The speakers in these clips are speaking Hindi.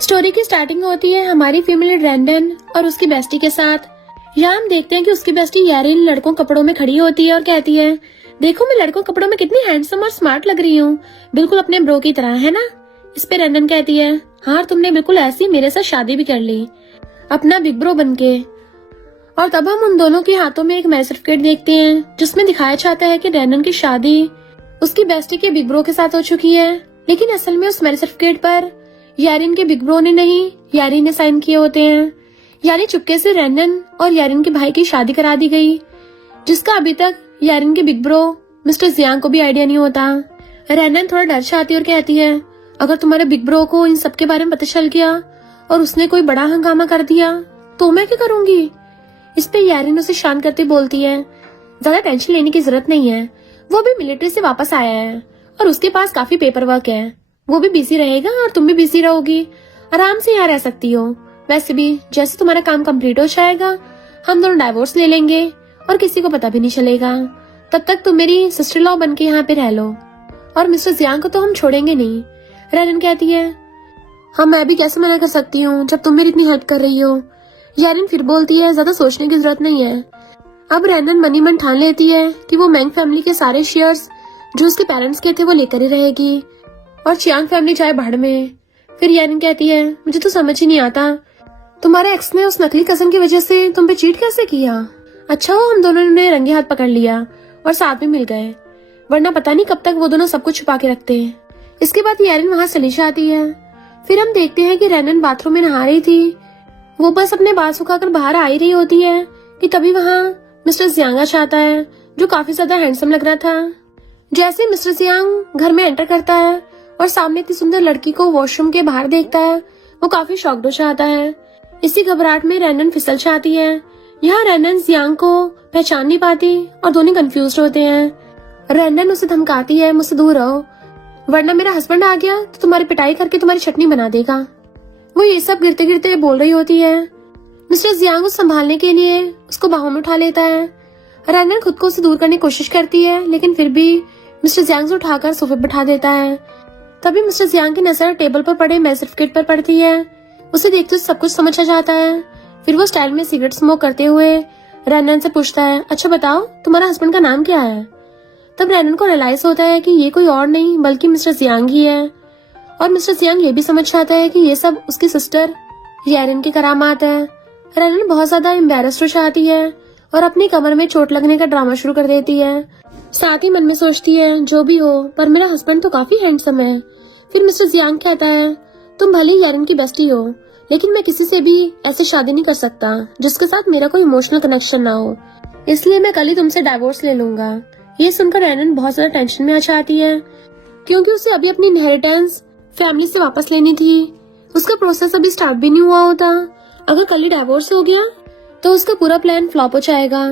स्टोरी की स्टार्टिंग होती है हमारी फीमेल रैंडन और उसकी बेस्टी के साथ। यहाँ हम देखते हैं कि उसकी बेस्टी यारिन लड़कों कपड़ों में खड़ी होती है और कहती है, देखो मैं लड़कों कपड़ों में कितनी हैंडसम और स्मार्ट लग रही हूँ, बिल्कुल अपने ब्रो की तरह, है ना। इस पे रैंडन कहती है, हाँ तुमने बिल्कुल ऐसी मेरे साथ शादी भी कर ली, अपना बिग ब्रो बनके। और तब हम उन दोनों के हाथों में एक मैरिज सर्टिफिकेट देखते हैं जिसमें दिखाया जाता है कि रैंडन की शादी उसकी बेस्टी के बिग ब्रो के साथ हो चुकी है। लेकिन असल में उस मैरिज सर्टिफिकेट पर यारिन के बिग ब्रो ने नहीं, यारिन ने साइन किए होते हैं। यानी चुपके से रैंडन और यारिन के भाई की शादी करा दी गई, जिसका अभी तक यारिन के बिग ब्रो मिस्टर जियांग को भी आइडिया नहीं होता। रैंडन थोड़ा डर जाती और कहती है, अगर तुम्हारे बिग ब्रो को इन सब के बारे में पता चल गया और उसने कोई बड़ा हंगामा कर दिया तो मैं क्या करूंगी। इस पे यारिन उसे शांत करते बोलती है, ज्यादा टेंशन लेने की जरूरत नहीं है, वो भी मिलिट्री से वापस आया है और उसके पास काफी पेपर वर्क है, वो भी बिजी रहेगा और तुम भी बिजी रहोगी, आराम से यहाँ रह सकती हो। वैसे भी जैसे तुम्हारा काम कंप्लीट हो जाएगा हम दोनों डाइवोर्स ले लेंगे और किसी को पता भी नहीं चलेगा, तब तक तुम मेरी सिस्टर लॉ बन के यहाँ पे रह लो और मिस्टर जियांग को तो हम छोड़ेंगे नहीं। रैनन कहती है, हाँ मैं भी कैसे मना कर सकती हूँ जब तुम मेरी इतनी हेल्प कर रही हो। यारिन फिर बोलती है, ज्यादा सोचने की जरूरत नहीं है। अब रैनन मनी मन ठान लेती है कि वो मैंग फैमिली के सारे शेयर्स जो उसके पेरेंट्स के थे वो लेकर ही रहेगी और चियांग फैमिली जाए भाड़ में। फिर यारिन कहती है, मुझे तो समझ ही नहीं आता तुम्हारे एक्स ने उस नकली कजन की वजह से तुम पे चीट कैसे किया। अच्छा हो हम दोनों ने रंगे हाथ पकड़ लिया और साथ में मिल गए, वरना पता नहीं कब तक वो दोनों सब कुछ छुपा के रखते हैं। इसके बाद यारिन वहाँ चली जाती है। फिर हम देखते हैं कि रैनन बाथरूम में नहा रही थी, वो बस अपने बाल सुखाकर बाहर आ ही रही होती है कि तभी वहाँ मिस्टर जियांग आता है जो काफी ज्यादा हैंडसम लग रहा था। जैसे मिस्टर जियांग घर में एंटर करता है और सामने इतनी सुंदर लड़की को वॉशरूम के बाहर देखता है, वो काफी शॉक्ड हो जाता है। इसी घबराहट में रैनन फिसल जाती है। यहाँ रैनन जियांग को पहचान नहीं पाती और दोनों कंफ्यूज होते हैं। रैनन उसे धमकाती है, मुझसे दूर रहो वरना मेरा हस्बैंड आ गया तो तुम्हारी पिटाई करके तुम्हारी चटनी बना देगा। वो ये सब गिरते गिरते बोल रही होती है। मिस्टर जियांग उसे संभालने के लिए उसको बाहों में उठा लेता है। रैनन खुद को उसे दूर करने की कोशिश करती है लेकिन फिर भी मिस्टर जियांग से उठाकर सोफे पर बैठा देता है। तभी मिस्टर जियांग की नजर टेबल पर पड़े मैरिज सर्टिफिकेट पर पड़ती है। उसे देखते सब कुछ समझ आ जाता है। फिर वो स्टाइल में सिगरेट स्मोक करते हुए रैनन से पूछता है, अच्छा बताओ तुम्हारा हस्बैंड का नाम क्या है। तब रैनन को रियलाइज होता है कि ये कोई और नहीं बल्कि मिस्टर जियांग ही है और मिस्टर जियांग ये भी समझ जाता है कि ये सब उसकी सिस्टर यारिन की करामात है। रैनन बहुत ज्यादा एम्बैरेस्ड हो जाती है और अपनी कमर में चोट लगने का ड्रामा शुरू कर देती है। साथ ही मन में सोचती है, जो भी हो पर मेरा हस्बैंड तो काफी हैंडसम है। फिर मिस्टर जियांग कहता है, तुम भले ही यारिन की बेस्टी हो लेकिन मैं किसी से भी ऐसे शादी नहीं कर सकता जिसके साथ मेरा कोई इमोशनल कनेक्शन ना हो, इसलिए मैं कल ही तुमसे डाइवोर्स ले लूंगा। ये सुनकर रैनन बहुत ज्यादा टेंशन में आ जाती है क्योंकि उसे अभी अपनी इनहेरिटेंस फैमिली से वापस लेनी थी। उसका प्रोसेस अभी स्टार्ट भी नहीं हुआ होता। अगर कल ही डाइवोर्स हो गया तो उसका पूरा प्लान फ्लॉप हो जाएगा,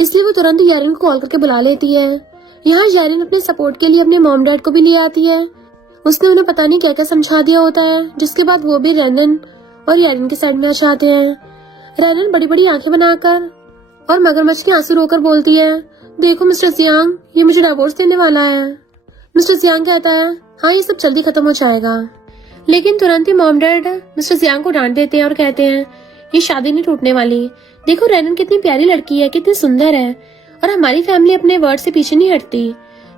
इसलिए वो तुरंत यारिन को कॉल करके बुला लेती है। यहाँ यारिन अपने सपोर्ट के लिए अपने मॉम डैड को भी ले आती है। उसने उन्हें पता नहीं क्या क्या समझा दिया होता है, जिसके बाद वो भी रैनन और यारिन के साइड में आ जाते हैं। रैनन बड़ी बड़ी आंखें बनाकर और मगरमच्छ के आंसू रोकर बोलती है, देखो मिस्टर जियांग ये मुझे डाइवोर्स देने वाला है। मिस्टर जियांग कहता है, हाँ ये सब जल्दी खत्म हो जाएगा। लेकिन तुरंत ही मॉम डैड मिस्टर जियांग को डांट देते हैं और कहते हैं, ये शादी नहीं टूटने वाली, देखो रैनन कितनी प्यारी लड़की है, कितनी सुंदर है और हमारी फैमिली अपने वर्ड से पीछे नहीं हटती।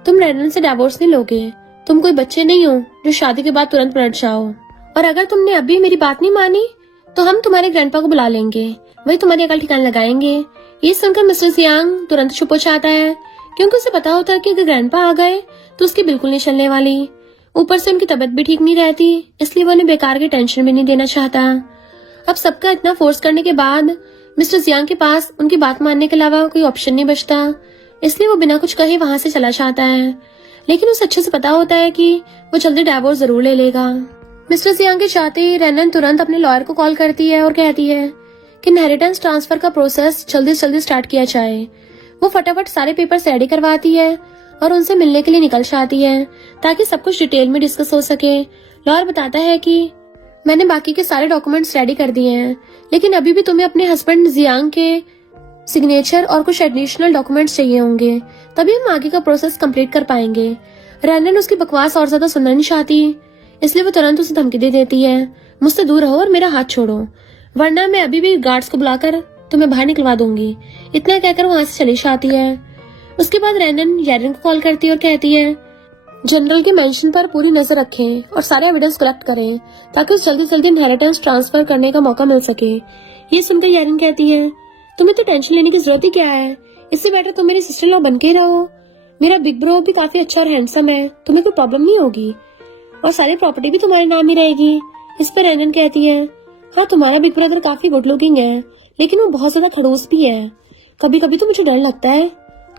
तुम रैनन से डाइवोर्स नहीं लोगे, तुम कोई बच्चे नहीं हो जो शादी के बाद तुरंत पलट जाओ, और अगर तुमने अभी मेरी बात नहीं मानी तो हम तुम्हारे ग्रैंडपा को बुला लेंगे, वही तुम्हारी अकल ठिकाने लगाएंगे। ये सुनकर मिस्टर जियांग तुरंत चुप हो जाता है क्योंकि उसे पता होता है कि अगर ग्रैंडपा आ गए तो उसकी बिल्कुल नहीं चलने वाली। ऊपर से उनकी तबीयत भी ठीक नहीं रहती, इसलिए वो उन्हें बेकार की टेंशन भी नहीं देना चाहता। अब सबका इतना फोर्स करने के बाद मिस्टर जियांग के पास उनकी बात मानने के अलावा कोई ऑप्शन नहीं बचता, इसलिए वो बिना कुछ कहे वहाँ से चला जाता है। लेकिन उसे अच्छे से पता होता है कि वो जल्दी डाइवोर्स जरूर ले लेगा। मिस्टर जियांग के चाहते रैनन तुरंत अपने लॉयर को कॉल करती है और कहती है कि इनहेरिटेंस ट्रांसफर का प्रोसेस जल्दी से जल्दी स्टार्ट किया जाए। वो फटाफट सारे पेपर्स रेडी करवाती है और उनसे मिलने के लिए निकल जाती है ताकि सब कुछ डिटेल में डिस्कस हो सके। लॉयर बताता है कि मैंने बाकी के सारे डॉक्यूमेंट्स रेडी कर दिए हैं, लेकिन अभी भी तुम्हें अपने हस्बैंड जियांग के सिग्नेचर और कुछ एडिशनल डॉक्यूमेंट्स चाहिए होंगे, तभी हम आगे का प्रोसेस कंप्लीट कर पाएंगे। रैनन उसकी बकवास और ज्यादा सुनना नहीं चाहती, इसलिए वो तुरंत उसे धमकी दे देती है, मुझसे दूर रहो और मेरा हाथ छोड़ो, वरना मैं अभी भी गार्ड्स को बुलाकर तुम्हें बाहर निकलवा दूंगी। इतना कहकर वहां से चली जाती है। उसके बाद रैनन यारिन को कॉल करती है और कहती है जनरल के मेंशन पर पूरी नजर रखें और सारे एविडेंस कलेक्ट करें ताकि उसे जल्दी जल्दी इनहेरिटेंस ट्रांसफर करने का मौका मिल सके। ये सुनकर यारिन कहती है तुम्हें तो टेंशन लेने की जरूरत ही क्या है, इससे बेटर तुम मेरी सिस्टर लॉ बन के रहो। मेरा बिग ब्रो भी काफी अच्छा और हैंडसम है, तुम्हें कोई प्रॉब्लम नहीं होगी और सारी प्रॉपर्टी भी तुम्हारे नाम ही रहेगी। इस पर रैनन कहती है हाँ तुम्हारा बिग ब्रदर काफी गुड लुकिंग है, लेकिन वो बहुत ज्यादा खड़ूस भी है। कभी कभी तो मुझे डर लगता है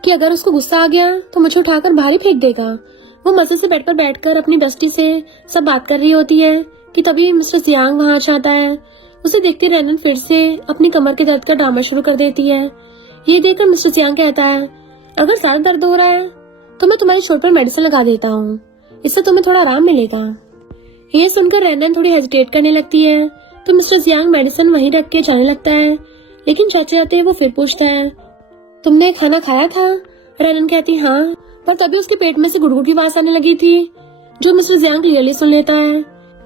कि अगर उसको गुस्सा आ गया तो मुझे उठाकर बाहर ही फेंक देगा। वो मजे से बेड पर बैठकर अपनी बेस्टी से सब बात कर रही होती है कि तभी मिस्टर जियांग वहां आ जाता है। उसे देखते रैनन फिर से अपनी कमर के दर्द का ड्रामा शुरू कर देती है। ये देखकर मिस्टर जियांग कहता है अगर ज्यादा दर्द हो रहा है तो मैं तुम्हारी चोट पर मेडिसिन लगा देता हूँ, इससे तुम्हें थोड़ा आराम मिलेगा। ये सुनकर रैनन थोड़ी हेजिटेट करने लगती है तो मिस्टर जियांग मेडिसिन वहीं रख के जाने लगता है, लेकिन जाते जाते वो फिर पूछता है तुमने खाना खाया था? रैनन कहती हाँ, पर तभी उसके पेट में से गुड़गुड़ की आवाज आने लगी थी जो मिस्टर जियांग क्लियरली सुन लेता है।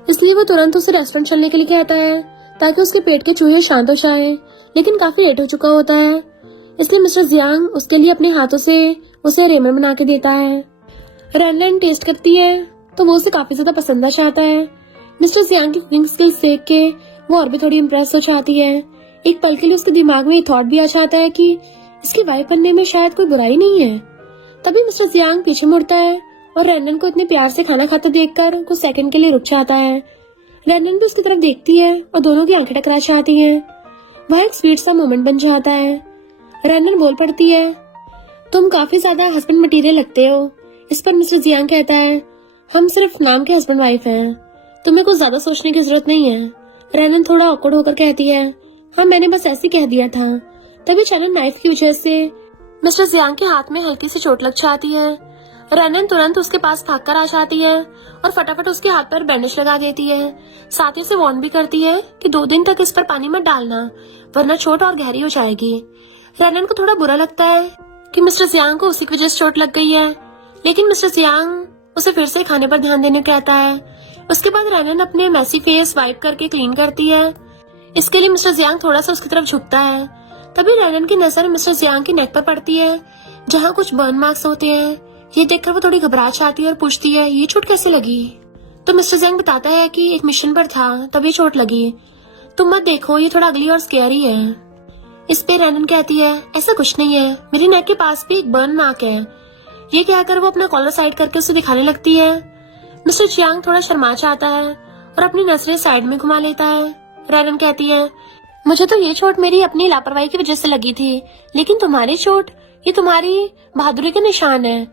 इसलिए वो तुरंत उसे रेस्टोरेंट चलने के लिए कहता है ताकि उसके पेट के चूहे शांत हो जाए, लेकिन काफी लेट हो चुका होता है। इसलिए मिस्टर जियांग उसके लिए अपने हाथों से उसे रेमन बना के देता है। रैनन टेस्ट करती है तो वो उसे काफी ज्यादा पसंद आ जाता है। मिस्टर जियांग की कुकिंग स्किल्स देख के वो और भी थोड़ी इम्प्रेस हो जाती है। एक पल के लिए उसके दिमाग में ये थॉट भी आ जाता है कि इसकी वाइफ बनने में शायद कोई बुराई नहीं है। तभी मिस्टर जियांग पीछे मुड़ता है और रैनन को इतने प्यार से खाना खाते देखकर कुछ सेकंड के लिए रुक जाता है। रैनन भी उसकी तरफ देखती है और दोनों की आंखें टकरा जाती हैं। वह एक स्वीट सा मोमेंट बन जाता है। रैनन बोल पड़ती है तुम काफी ज्यादा हस्बैंड मटेरियल लगते हो। इस पर मिस्टर जियांग कहता है हम सिर्फ नाम के हस्बैंड वाइफ हैं, तुम्हें कुछ ज्यादा सोचने की जरूरत नहीं है। रैनन थोड़ा ऑकवर्ड होकर कहती है हाँ मैंने बस ऐसे ही कह दिया था। तभी अचानक नाइफ की वजह से मिस्टर जियांग के हाथ में हल्की सी चोट लग जाती है। रैनन तुरंत उसके पास भागकर आ जाती है और फटाफट उसके हाथ पर बैंडेज लगा देती है। साथ ही उसे वार्न भी करती है कि 2 दिन तक इस पर पानी मत डालना वरना चोट और गहरी हो जाएगी। रैनन को थोड़ा बुरा लगता है कि मिस्टर जियांग को उसी की वजह से चोट लग गई है, लेकिन मिस्टर जियांग उसे फिर से खाने पर ध्यान देने को कहता है। उसके बाद रैनन अपने मैसी फेस वाइप करके क्लीन करती है। इसके लिए मिस्टर जियांग थोड़ा सा उसकी तरफ झुकता है। तभी रैनन की नजर मिस्टर जियांग के नेक पर पड़ती है जहाँ कुछ बर्न मार्क्स होते हैं। ये देखकर वो थोड़ी घबरा जाती है और पूछती है ये चोट कैसे लगी? तो मिस्टर जियांग बताता है कि एक मिशन पर था तभी चोट लगी, तुम मत देखो ये थोड़ा अगली और स्कैरी है। इस पे रैनन कहती है ऐसा कुछ नहीं है, मेरी नेक के पास भी एक बर्न मार्क है। ये कहकर वो अपना कॉलर साइड करके उसे दिखाने लगती है। मिस्टर जियांग थोड़ा शर्मा जाता है और अपनी नजरें साइड में घुमा लेता है। रैनन कहती है मुझे तो ये चोट मेरी अपनी लापरवाही की वजह से लगी थी, लेकिन तुम्हारी चोट ये तुम्हारी बहादुरी के निशान है।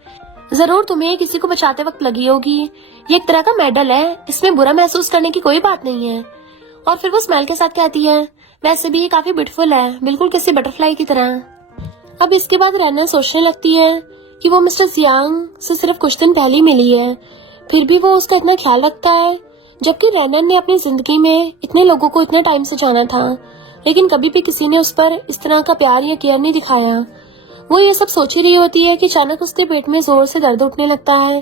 जरूर तुम्हें किसी को बचाते वक्त लगी होगी। ये एक तरह का मेडल है, इसमें बुरा महसूस करने की कोई बात नहीं है। और फिर वो स्माइल के साथ कहती है वैसे भी ये काफी ब्यूटीफुल है, बिल्कुल किसी बटरफ्लाई की तरह। अब इसके बाद रैनन सोचने लगती है कि वो मिस्टर जियांग से सिर्फ कुछ दिन पहले ही मिली है, फिर भी वो उसका इतना ख्याल रखता है, जबकि रैनन ने अपनी जिंदगी में इतने लोगों को इतने टाइम से जाना था, लेकिन कभी भी किसी ने उस पर इस तरह का प्यार या केयर नहीं दिखाया। वो ये सब सोच ही रही होती है कि अचानक उसके पेट में जोर से दर्द उठने लगता है।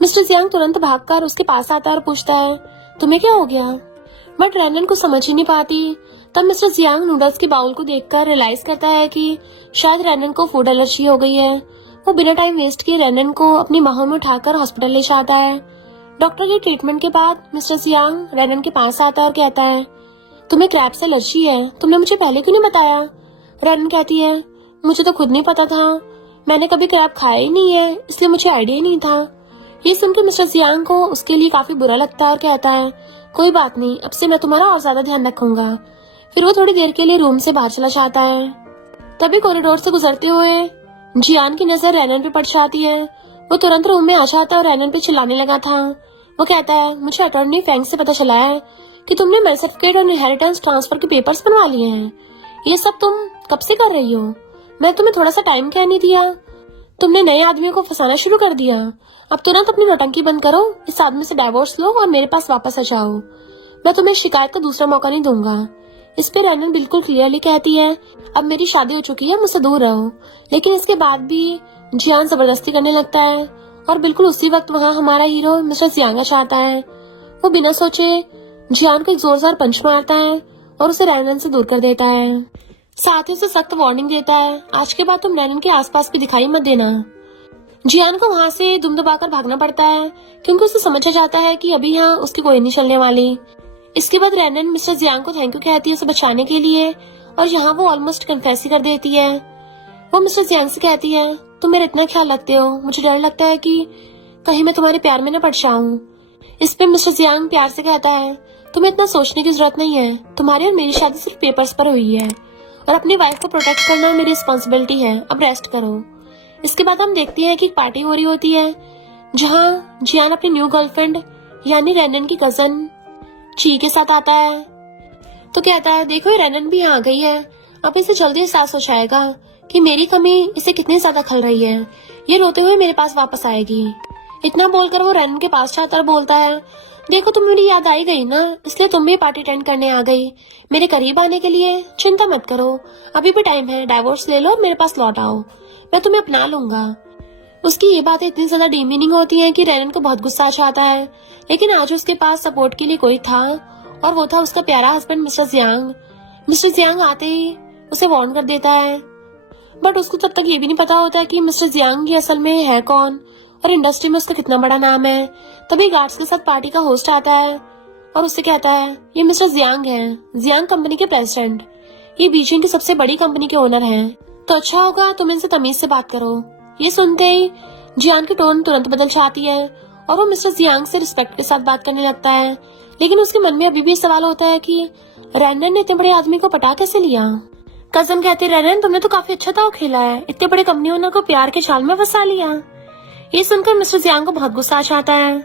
मिस्टर जियांग तुरंत भागकर उसके पास आता है और पूछता है तुम्हें क्या हो गया? बट रैनन को समझ ही नहीं पाती। तब मिस्टर जियांग नूडल्स के बाउल को देखकर रियलाइज करता है कि शायद रैनन को फूड एलर्जी हो गई है। वो बिना टाइम वेस्ट किए रैनन को अपनी बाहों में उठाकर हॉस्पिटल ले जाता है। डॉक्टर के ट्रीटमेंट के बाद मिस्टर जियांग रैनन के पास आता है और कहता है तुम्हें क्रैब से एलर्जी है, तुमने मुझे पहले क्यों नहीं बताया? रैनन कहती है मुझे तो खुद नहीं पता था, मैंने कभी क्रैब खाया ही नहीं है, इसलिए मुझे आइडिया नहीं था। ये सुनकर मिस्टर जियांग को उसके लिए काफी बुरा लगता है और कहता है कोई बात नहीं, अब से मैं तुम्हारा और ज्यादा ध्यान रखूंगा। फिर वो थोड़ी देर के लिए रूम से बाहर चला जाता है। तभी कॉरिडोर से गुजरते हुए जियान की नजर रैनन पे पड़ जाती है। वो तुरंत रूम में आ जाता है और रैनन पे चिल्लाने लगा था। वो कहता है मुझे अटॉर्नी फ्रैंक से पता चला है कि तुमने मेरे सर्टिफिकेट और इनहेरिटेंस ट्रांसफर के पेपर्स बनवा लिए हैं। ये सब तुम कब से कर रही हो? मैं तुम्हें थोड़ा सा टाइम क्या नहीं दिया? तुमने नए आदमियों को फंसाना शुरू कर दिया। अब तुरंत अपनी नौटंकी बंद करो, इस आदमी से डाइवोर्स लो और मेरे पास वापस आ जाओ। मैं तुम्हें शिकायत का दूसरा मौका नहीं दूंगा। इस पे रैनन बिल्कुल क्लियरली कहती है अब मेरी शादी हो चुकी है, मुझसे दूर रहो। लेकिन इसके बाद भी जियान जबरदस्ती करने लगता है और बिल्कुल उसी वक्त वहाँ हमारा हीरो मिस्टर जियांग चाहता है। वो बिना सोचे जियान को एक जोरदार पंच मारता है और उसे रैनन से दूर कर देता है। साथ ही उसे सख्त वार्निंग देता है, आज के बाद तुम रैनन के आसपास भी दिखाई मत देना। जियान को वहां से दुम दबाकर भागना पड़ता है क्योंकि उसे समझ आ जाता है कि अभी यहाँ उसकी कोई नहीं चलने वाली। इसके बाद रैनन मिस्टर जियांग को थैंक यू कहती है उसे बचाने के लिए, और यहाँ वो ऑलमोस्ट कन्फेस ही कर देती है। वो मिस्टर जियांग से कहती है, तुम मेरा इतना ख्याल रखते हो, मुझे डर लगता है कि कहीं मैं तुम्हारे प्यार में न पड़ जाऊं। इस पे मिस्टर जियांग प्यार से कहता है, तुम्हें इतना सोचने की जरूरत नहीं है, तुम्हारी और मेरी शादी सिर्फ पेपर्स पर हुई है और अपनी वाइफ को प्रोटेक्ट करना मेरी रिस्पॉन्सिबिलिटी है, अब रेस्ट करो। इसके बाद हम देखते हैं कि एक पार्टी हो रही होती है जहाँ जियान अपनी न्यू गर्लफ्रेंड यानी रैनन की कजन ची के साथ आता है। तो कहता है, देखो ये रैनन भी यहाँ आ गई है, अब इसे जल्दी एहसास हो जाएगा कि मेरी कमी इसे कितनी ज्यादा खल रही है, ये रोते हुए मेरे पास वापस आएगी। इतना बोलकर वो रैनन के पास जाता और बोलता है, देखो तुम मेरी याद आई गई ना, इसलिए तुम भी पार्टी अटेंड करने आ गई मेरे करीब आने के लिए। चिंता मत करो, अभी भी टाइम है, डाइवोर्स ले लो और मेरे पास लौट आओ, मैं तुम्हें अपना लूंगा। उसकी ये बातें इतनी ज्यादा डीमीनिंग होती हैं कि रैनन को बहुत गुस्सा आ जाता है, लेकिन आज उसके पास सपोर्ट के लिए कोई था और वो था उसका प्यारा husband mister Jiang. Mister Jiang आते ही उसे वार्न कर देता है, बट उसको तब तक ये भी नहीं पता होता कि मिस्टर जियांग ये असल में है कौन और इंडस्ट्री में उसका कितना बड़ा नाम है। तभी गार्ड्स के साथ पार्टी का होस्ट आता है और उससे कहता है, ये मिस्टर जियांग है, जियांग कंपनी के प्रेसिडेंट, ये बीजिंग की सबसे बड़ी कंपनी के ओनर हैं, तो अच्छा होगा तुम इनसे तमीज से बात करो। ये सुनते ही जियान की टोन तुरंत बदल जाती है और वो मिस्टर जियांग से रिस्पेक्ट के साथ बात करने लगता है, लेकिन उसके मन में अभी भी सवाल होता है कि रैनन ने इतने बड़े आदमी को पटा कैसे लिया। कजन कहती, रैनन तुमने तो काफी अच्छा दांव खेला है, इतने बड़े कंपनी ओनर को प्यार के जाल में फंसा लिया। ये सुनकर मिस्टर जियांग को बहुत गुस्सा आ जाता है।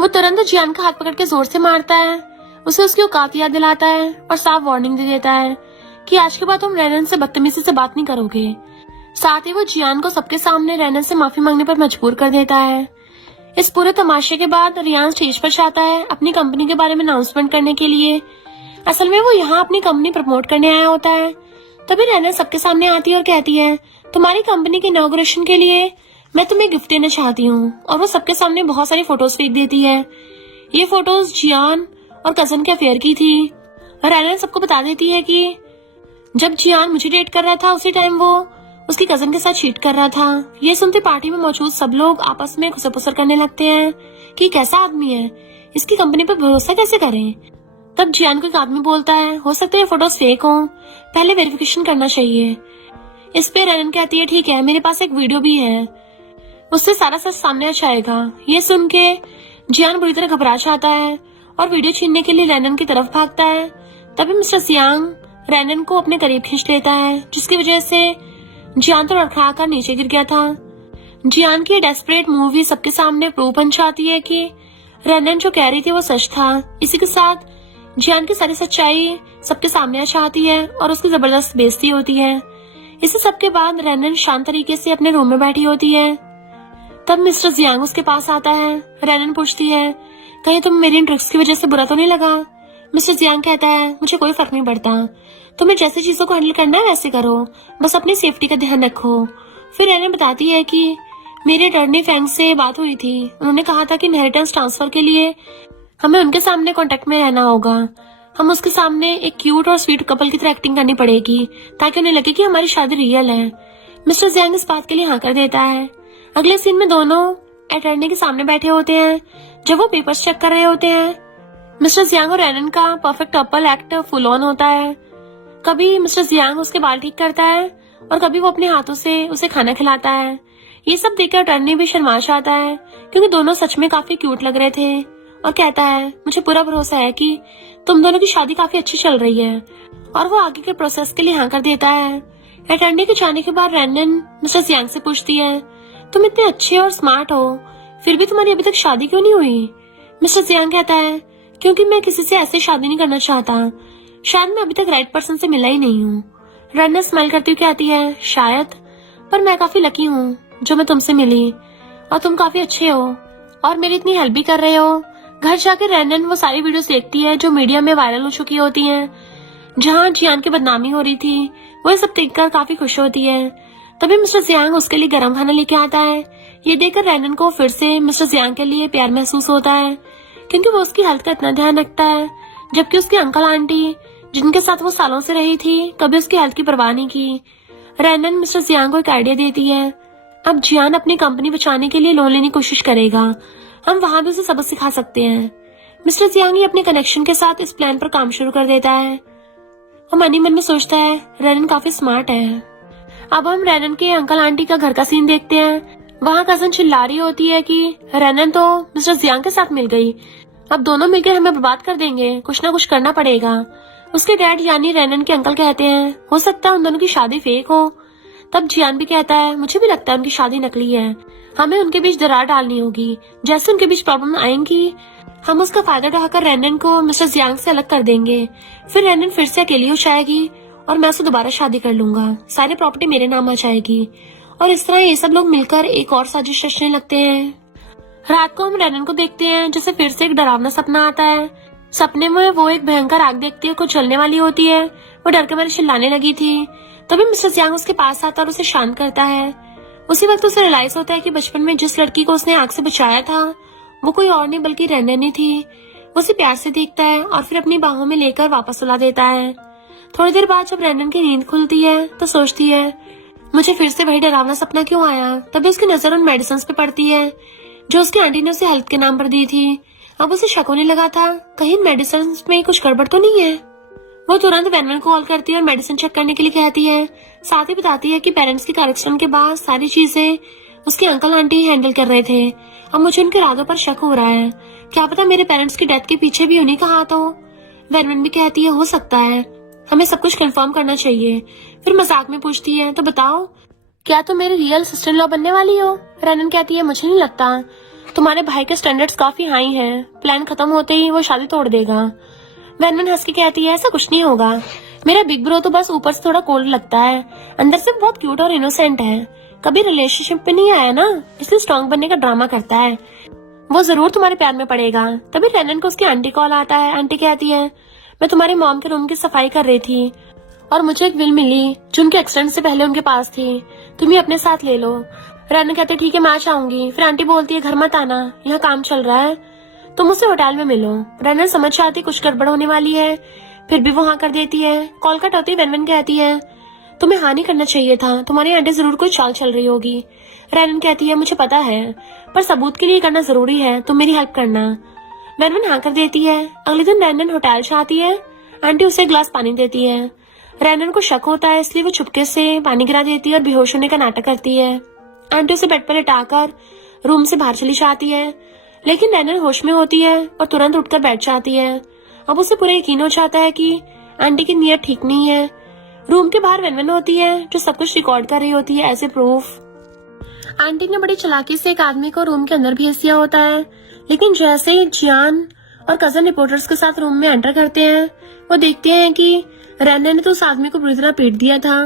वो तुरंत जियान का हाथ पकड़ के जोर से मारता है, उसे उसकी औकात याद दिलाता है और साफ वार्निंग दे देता है कि आज के बाद तुम रैनन से बदतमीजी से बात नहीं करोगे। साथ ही वो जियान को सबके सामने रैनन से माफी मांगने पर मजबूर कर देता है। इस पूरे तमाशे के बाद रियान स्टेज पर जाता है अपनी कंपनी के बारे में अनाउंसमेंट करने के लिए। असल में वो यहाँ अपनी कंपनी प्रमोट करने आया होता है। तभी रैनन सबके सामने आती है और कहती है, तुम्हारी कंपनी के इनॉग्रेशन के लिए मैं तुम्हें गिफ्ट देना चाहती हूँ, और वो सबके सामने बहुत सारी फोटोज फेंक देती है। ये फोटोज जियान और कजन के अफेयर की थी। रैनन सबको बता देती है कि जब जियान मुझे डेट कर रहा था उसी टाइम वो उसकी कजन के साथ चीट कर रहा था। ये सुनते पार्टी में मौजूद सब लोग आपस में खुसर-पुसर करने लगते हैं कि कैसा आदमी है, इसकी कंपनी पर भरोसा कैसे करें। तब जियान को एक आदमी बोलता है, हो सकता है फोटोज फेक हो, पहले वेरिफिकेशन करना चाहिए। इस पे रैनन कहती है, ठीक है, मेरे पास एक वीडियो भी है, उससे सारा सच सामने आ जाएगा। ये सुन के जियान बुरी तरह घबरा जाता है और वीडियो छीनने के लिए रैनन की तरफ भागता है। तभी मिस्टर जियांग रैनन को अपने करीब खींच लेता है, जिसकी वजह से जियान तो लड़खड़ा कर नीचे गिर गया था। जियान की डेस्परेट मूव ही सबके सामने प्रूव बन जाती है कि रैनन जो कह रही थी वो सच था। इसी के साथ जियान की सारी सच्चाई सबके सामने आ जाती है और उसकी जबरदस्त बेइज्जती होती है। इसी सब के बाद रैनन शांत तरीके से अपने रूम में बैठी होती है। तब मिस्टर जियांग उसके पास आता है। रैनन पूछती है, कहीं तुम मेरी इन ट्रिक्स की वजह से बुरा तो नहीं लगा। मिस्टर जियांग कहता है, मुझे कोई फर्क नहीं पड़ता, तुम्हें जैसी चीजों को हैंडल करना है वैसे करो, बस अपनी सेफ्टी का ध्यान रखो। फिर रैनन बताती है कि मेरे अटॉर्नी फ्रैंक से बात हुई थी, उन्होंने कहा था कि इनहेरिटेंस ट्रांसफर के लिए हमें उनके सामने कांटेक्ट में रहना होगा। हम उसके सामने एक क्यूट और स्वीट कपल की तरह एक्टिंग करनी पड़ेगी ताकि उन्हें लगे कि हमारी शादी रियल है। मिस्टर जियांग इस बात के लिए हाँ कर देता है। अगले सीन में दोनों अटॉर्नी के सामने बैठे होते हैं जब वो पेपर्स चेक कर रहे होते हैं। मिस्टर जियांग और रैनन का perfect couple act full on होता है। कभी मिस्टर जियांग उसके बाल ठीक करता है और कभी वो अपने हाथों से उसे खाना खिलाता है। ये सब देखकर अटॉर्नी भी शर्मा जाता है क्योंकि दोनों सच में काफी क्यूट लग रहे थे, और कहता है, मुझे पूरा भरोसा है कि तुम दोनों की शादी काफी अच्छी चल रही है, और वो आगे के प्रोसेस के लिए हाँ कर देता है। अटॉर्नी के जाने के बाद रैनन मिस्टर जियांग से पूछती है, तुम इतने अच्छे और स्मार्ट हो, फिर भी तुम्हारी अभी तक शादी क्यों नहीं हुई। मिस्टर जियांग कहता है, क्योंकि मैं किसी से ऐसे शादी नहीं करना चाहता, शायद मैं अभी तक राइट पर्सन से मिला ही नहीं हूँ। रैनन स्माइल करती हुई कहती है, शायद, पर मैं काफी लकी हूँ जो मैं तुमसे मिली, और तुम काफी अच्छे हो और मेरी इतनी हेल्प भी कर रहे हो। घर जाकर रैनन वो सारी वीडियोस देखती है जो मीडिया में वायरल हो चुकी होती हैं, जहाँ जियान की बदनामी हो रही थी। वो ये सब देखकर काफी खुश होती है। तभी मिस्टर जियांग उसके लिए गर्म खाना लेके आता है। ये देखकर रैनन को फिर से मिस्टर जियांग के लिए प्यार महसूस होता है। क्योंकि वो उसकी हेल्थ का इतना ध्यान रखता है, जबकि उसके अंकल आंटी जिनके साथ वो सालों से रही थी कभी उसकी हेल्थ की परवाह नहीं की। रैनन मिस्टर जियांग को एक आइडिया देती है। अब जियान अपनी कंपनी बचाने के लिए लोन लेने की कोशिश करेगा, हम वहां भी उसे सबक सिखा सकते हैं। मिस्टर जियांग अपने कनेक्शन के साथ इस प्लान पर काम शुरू कर देता है। और मन ही मन में सोचता है रैनन काफी स्मार्ट है। अब हम रैनन के अंकल आंटी का घर का सीन देखते हैं। वहाँ कजन चिल्ला रही होती है कि रैनन तो मिस्टर जियांग के साथ मिल गई, अब दोनों मिलकर हमें बर्बाद कर देंगे, कुछ ना कुछ करना पड़ेगा। उसके डैड यानी रैनन के अंकल कहते हैं हो सकता है उन दोनों की शादी फेक हो। तब जियान भी कहता है मुझे भी लगता है उनकी शादी नकली है, हमें उनके बीच दरार डालनी होगी। जैसे उनके बीच प्रॉब्लम आएंगी हम उसका फायदा उठाकर रैनन को मिस्टर जियांग से अलग कर देंगे। फिर रैनन फिर से अकेली हो जाएगी और मैं उससे दोबारा शादी कर लूंगा, सारी प्रॉपर्टी मेरे नाम आ जाएगी। और इस तरह ये सब लोग मिलकर एक और साजिश रचने लगते हैं। रात को हम रैनन को देखते हैं जैसे फिर से एक डरावना सपना आता है। सपने में वो एक भयंकर आग देखती है, कुछ जलने वाली होती है। वो डर के मारे चिल्लाने लगी थी। तभी मिस्टर जियांग उसके पास आता और उसे शांत करता है। उसी वक्त उसे रियलाइज होता है कि बचपन में जिस लड़की को उसने आग से बचाया था वो कोई और नहीं बल्कि रैनन ही थी। वो उसे प्यार से देखता है और फिर अपनी बाहों में लेकर वापस सुला देता है। थोड़ी देर बाद जब रैनन की नींद खुलती है तो सोचती है मुझे फिर से वही डरावना सपना क्यों आया। तभी उसकी नजर उन मेडिसिन पे पड़ती है जो उसकी आंटी ने उसे हेल्थ के नाम पर दी थी। अब उसे शक होने लगा था कहीं मेडिसिन में कुछ गड़बड़ तो नहीं है। वो तुरंत वैनवन को कॉल करती है और मेडिसिन चेक करने के लिए कहती है। साथ ही बताती है कि पेरेंट्स के कार एक्सीडेंट के बाद सारी चीजें उसके अंकल आंटी हैंडल कर रहे थे। अब मुझे उनके इरादों पर शक हो रहा है, क्या पता मेरे पेरेंट्स की डेथ के पीछे भी उन्हीं का हाथ हो। वैनवन भी कहती है हो सकता है, हमें सब कुछ कंफर्म करना चाहिए। फिर मजाक में पूछती है तो बताओ क्या तुम मेरी रियल सिस्टर इन लॉ बनने वाली हो। रैनन कहती है मुझे नहीं लगता, तुम्हारे भाई के स्टैंडर्ड्स काफी हाई हैं, प्लान खत्म होते ही वो शादी तोड़ देगा। वैनवन हंस के कहती है ऐसा कुछ नहीं होगा, मेरा बिग ब्रो तो बस ऊपर से थोड़ा कोल्ड लगता है, अंदर से बहुत क्यूट और इनोसेंट है, कभी रिलेशनशिप पे नहीं आया ना इसलिए स्ट्रॉन्ग बनने का ड्रामा करता है, वो जरूर तुम्हारे प्यार में पड़ेगा। तभी रैनन को उसकी आंटी कॉल आता है। आंटी कहती है मैं तुम्हारी मॉम के रूम की सफाई कर रही थी और मुझे एक विल मिली जो उनके एक्सीडेंट से पहले उनके पास थी, तुम ही अपने साथ ले लो। रैनन कहते ठीक है मैं आज आऊंगी। फिर आंटी बोलती है घर मत आना, यहाँ काम चल रहा है, तुम मुझसे होटल में मिलो। रैनन समझ जाती कुछ गड़बड़ होने वाली है, फिर भी वो हाँ कर देती है। कॉल कट होती वैनवन कहती है तुम्हें हाँ नहीं करना चाहिए था, तुम्हारी आंटी जरूर कोई चाल चल रही होगी। रैनन कहती है मुझे पता है पर सबूत के लिए करना जरूरी है, तुम मेरी हेल्प करना। वैनवन हाँ कर देती है। अगले दिन रैनन होटल से आती है। आंटी उसे एक गिलास पानी देती है। रैनन को शक होता है इसलिए वो चुपके से पानी गिरा देती है और बेहोश होने का नाटक करती है। आंटी उसे बेड पर लेटाकर रूम से बाहर चली जाती है, लेकिन रैनन होश में होती है और तुरंत उठकर बैठ जाती है। अब उसे पूरा यकीन हो जाता है कि आंटी की नीयत ठीक नहीं है। रूम के बाहर वैनवन होती है जो सब कुछ रिकॉर्ड कर रही होती है एज ए प्रूफ। आंटी ने बड़ी चालाकी से एक आदमी को रूम के अंदर भेज दिया होता है, लेकिन जैसे ही जियान और कजन रिपोर्टर्स के साथ रूम में एंटर करते हैं वो देखते हैं कि रैनन ने तो उस आदमी को बुरी तरह पीट दिया था।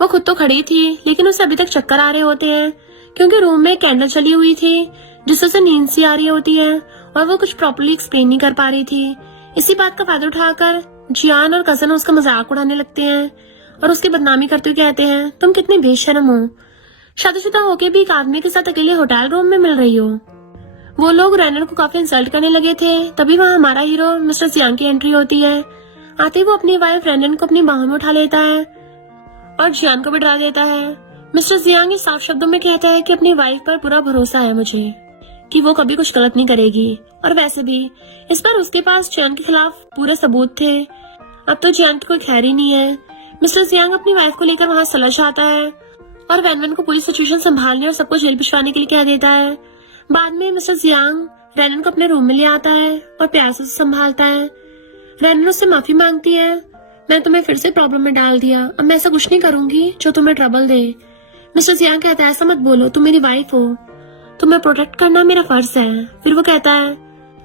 वो खुद तो खड़ी थी लेकिन उसे अभी तक चक्कर आ रहे होते हैं क्योंकि रूम में कैंडल चली हुई थी जिससे उसे नींद सी आ रही होती है और वो कुछ प्रॉपर्ली एक्सप्लेन नहीं कर पा रही थी। इसी बात का फायदा उठाकर जियान और कजन उसका मजाक उड़ाने लगते हैं और उसकी बदनामी करते हुए कहते हैं तुम कितने बेशर्म हो, शादीशुदा होके भी एक आदमी के साथ अकेले होटल रूम में मिल रही हो। वो लोग रैनन को काफी इंसल्ट करने लगे थे। तभी वहाँ हमारा हीरो मिस्टर जियांग की एंट्री होती है। आते ही वो अपनी वाइफ रैनन को अपनी बाहों में उठा लेता है और जियान को भी डरा देता है। मिस्टर जियांग इस साफ शब्दों में कहता है कि अपनी वाइफ पर पूरा भरोसा है मुझे कि वो कभी कुछ गलत नहीं करेगी, और वैसे भी इस पर उसके पास जियान के खिलाफ पूरे सबूत थे। अब तो जियान की कोई खैर ही नहीं है। मिस्टर जियांग अपनी वाइफ को लेकर वहाँ सलझ आता है और वैनवन को पूरी सिचुएशन संभालने और सबको जेल भिजवाने के लिए कह देता है। बाद में मिस्टर जियांग रैनन को अपने रूम में ले आता है और प्यार से संभालता है। रैनन उससे माफी मांगती है, मैं तुम्हें फिर से प्रॉब्लम में डाल दिया, अब मैं ऐसा कुछ नहीं करूंगी जो तुम्हें ट्रबल दे। मिस्टर जियांग कहता है ऐसा मत बोलो, तुम मेरी वाइफ हो, तुम्हें प्रोटेक्ट करना मेरा फर्ज है। फिर वो कहता है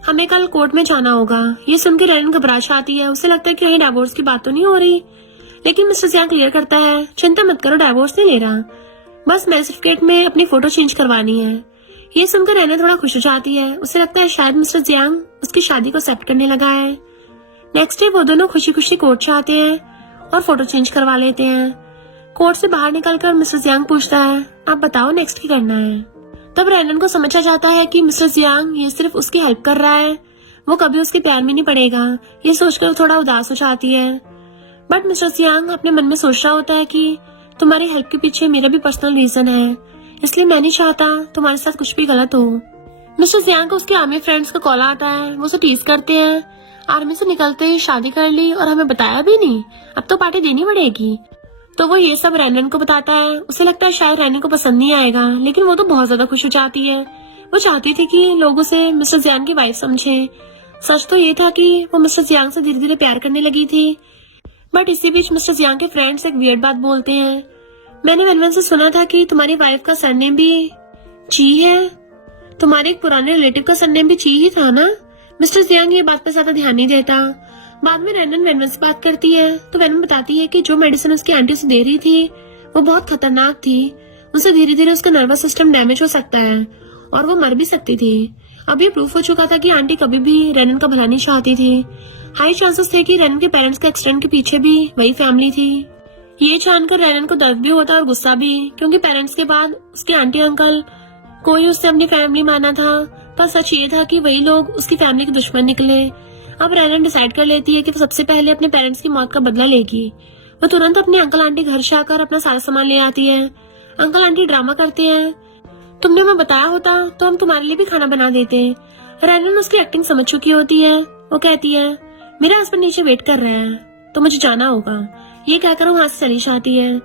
हमें कल कोर्ट में जाना होगा। ये सुनकर रैनन घबरा जाती है, उसे लगता है कि कहीं डिवोर्स की बात तो नहीं हो रही, लेकिन मिस्टर जियांग क्लियर करता है चिंता मत करो, डिवोर्स नहीं ले रहा, बस मैरिज सर्टिफिकेट में अपनी फोटो चेंज करवानी है। ये सुनकर रैनन थोड़ा खुश हो जाती है, उसे लगता है शायद मिस्टर जियांग उसकी शादी को एक्सेप्ट करने लगा है। नेक्स्ट डे वो दोनों खुशी खुशी कोर्ट से आते हैं और फोटो चेंज करवा लेते हैं। कोर्ट से बाहर निकलकर मिस्टर जियांग पूछता है आप बताओ नेक्स्ट क्या करना है। तब रैनन को समझ आ जाता है कि मिस्टर जियांग ये सिर्फ उसकी हेल्प कर रहा है, वो कभी उसके प्यार में नहीं पड़ेगा। ये सोचकर वो थोड़ा उदास हो जाती है। बट मिस्टर जियांग अपने मन में सोच रहा होता है कि तुम्हारी हेल्प के पीछे मेरा भी पर्सनल रीजन है, इसलिए मैं नहीं चाहता तुम्हारे साथ कुछ भी गलत हो। मिस्टर जियांग को उसके आर्मी फ्रेंड्स का कॉल आता है। वो उसे टीज करते हैं, आर्मी से निकलते ही शादी कर ली और हमें बताया भी नहीं, अब तो पार्टी देनी पड़ेगी। तो वो ये सब रैनन को बताता है। उसे लगता है शायद रैनन को पसंद नहीं आएगा, लेकिन वो तो बहुत ज्यादा खुश हो जाती है। वो चाहती थी कि लोग उसे मिस्टर जियांग की वाइफ समझे। सच तो ये था कि वो मिस्टर जियांग से धीरे धीरे प्यार करने लगी थी। बट इसी बीच मिस्टर जियांग के फ्रेंड्स एक वियर्ड बात बोलते हैं। मैंने वेनवेन से सुना था कि तुम्हारी वाइफ का सरनेम भी ची है। तुम्हारे एक पुराने रिलेटिव का सरनेम भी ची ही था ना? मिस्टर जियांग ये बात पर ज्यादा ध्यान नहीं देता। बाद में रैनन वेनवेन से बात करती है तो वेनवेन बताती है कि जो मेडिसिन उसकी आंटी उसे दे रही थी वो बहुत खतरनाक थी। उनसे धीरे धीरे उसका नर्वस सिस्टम डैमेज हो सकता है और वो मर भी सकती थी। अब ये प्रूफ हो चुका था कि आंटी कभी भी रैनन का भला नहीं चाहती थी। हाई चांसेस थे कि रैनन के पेरेंट्स के एक्सीडेंट के पीछे भी वही फैमिली थी। ये जानकर रैनन को दर्द भी होता और गुस्सा भी, क्योंकि पेरेंट्स के बाद उसके आंटी अंकल कोई उससे अपनी फैमिली माना था, पर सच ये था कि वही लोग उसकी फैमिली के दुश्मन निकले। अब रैनन डिसाइड कर लेती है कि वो सबसे पहले अपने पेरेंट्स की मौत का बदला लेगी। वो तुरंत अपने अंकल आंटी घर से आकर अपना सारा सामान ले आती है। अंकल आंटी ड्रामा करते हैं, तुमने हमें बताया होता तो हम तुम्हारे लिए भी खाना बना देते। रैनन उसकी एक्टिंग समझ चुकी होती है। वो कहती है मेरा हस्बैंड नीचे वेट कर रहा है तो मुझे जाना होगा। ये कहकर वो वहां से चली जाती है।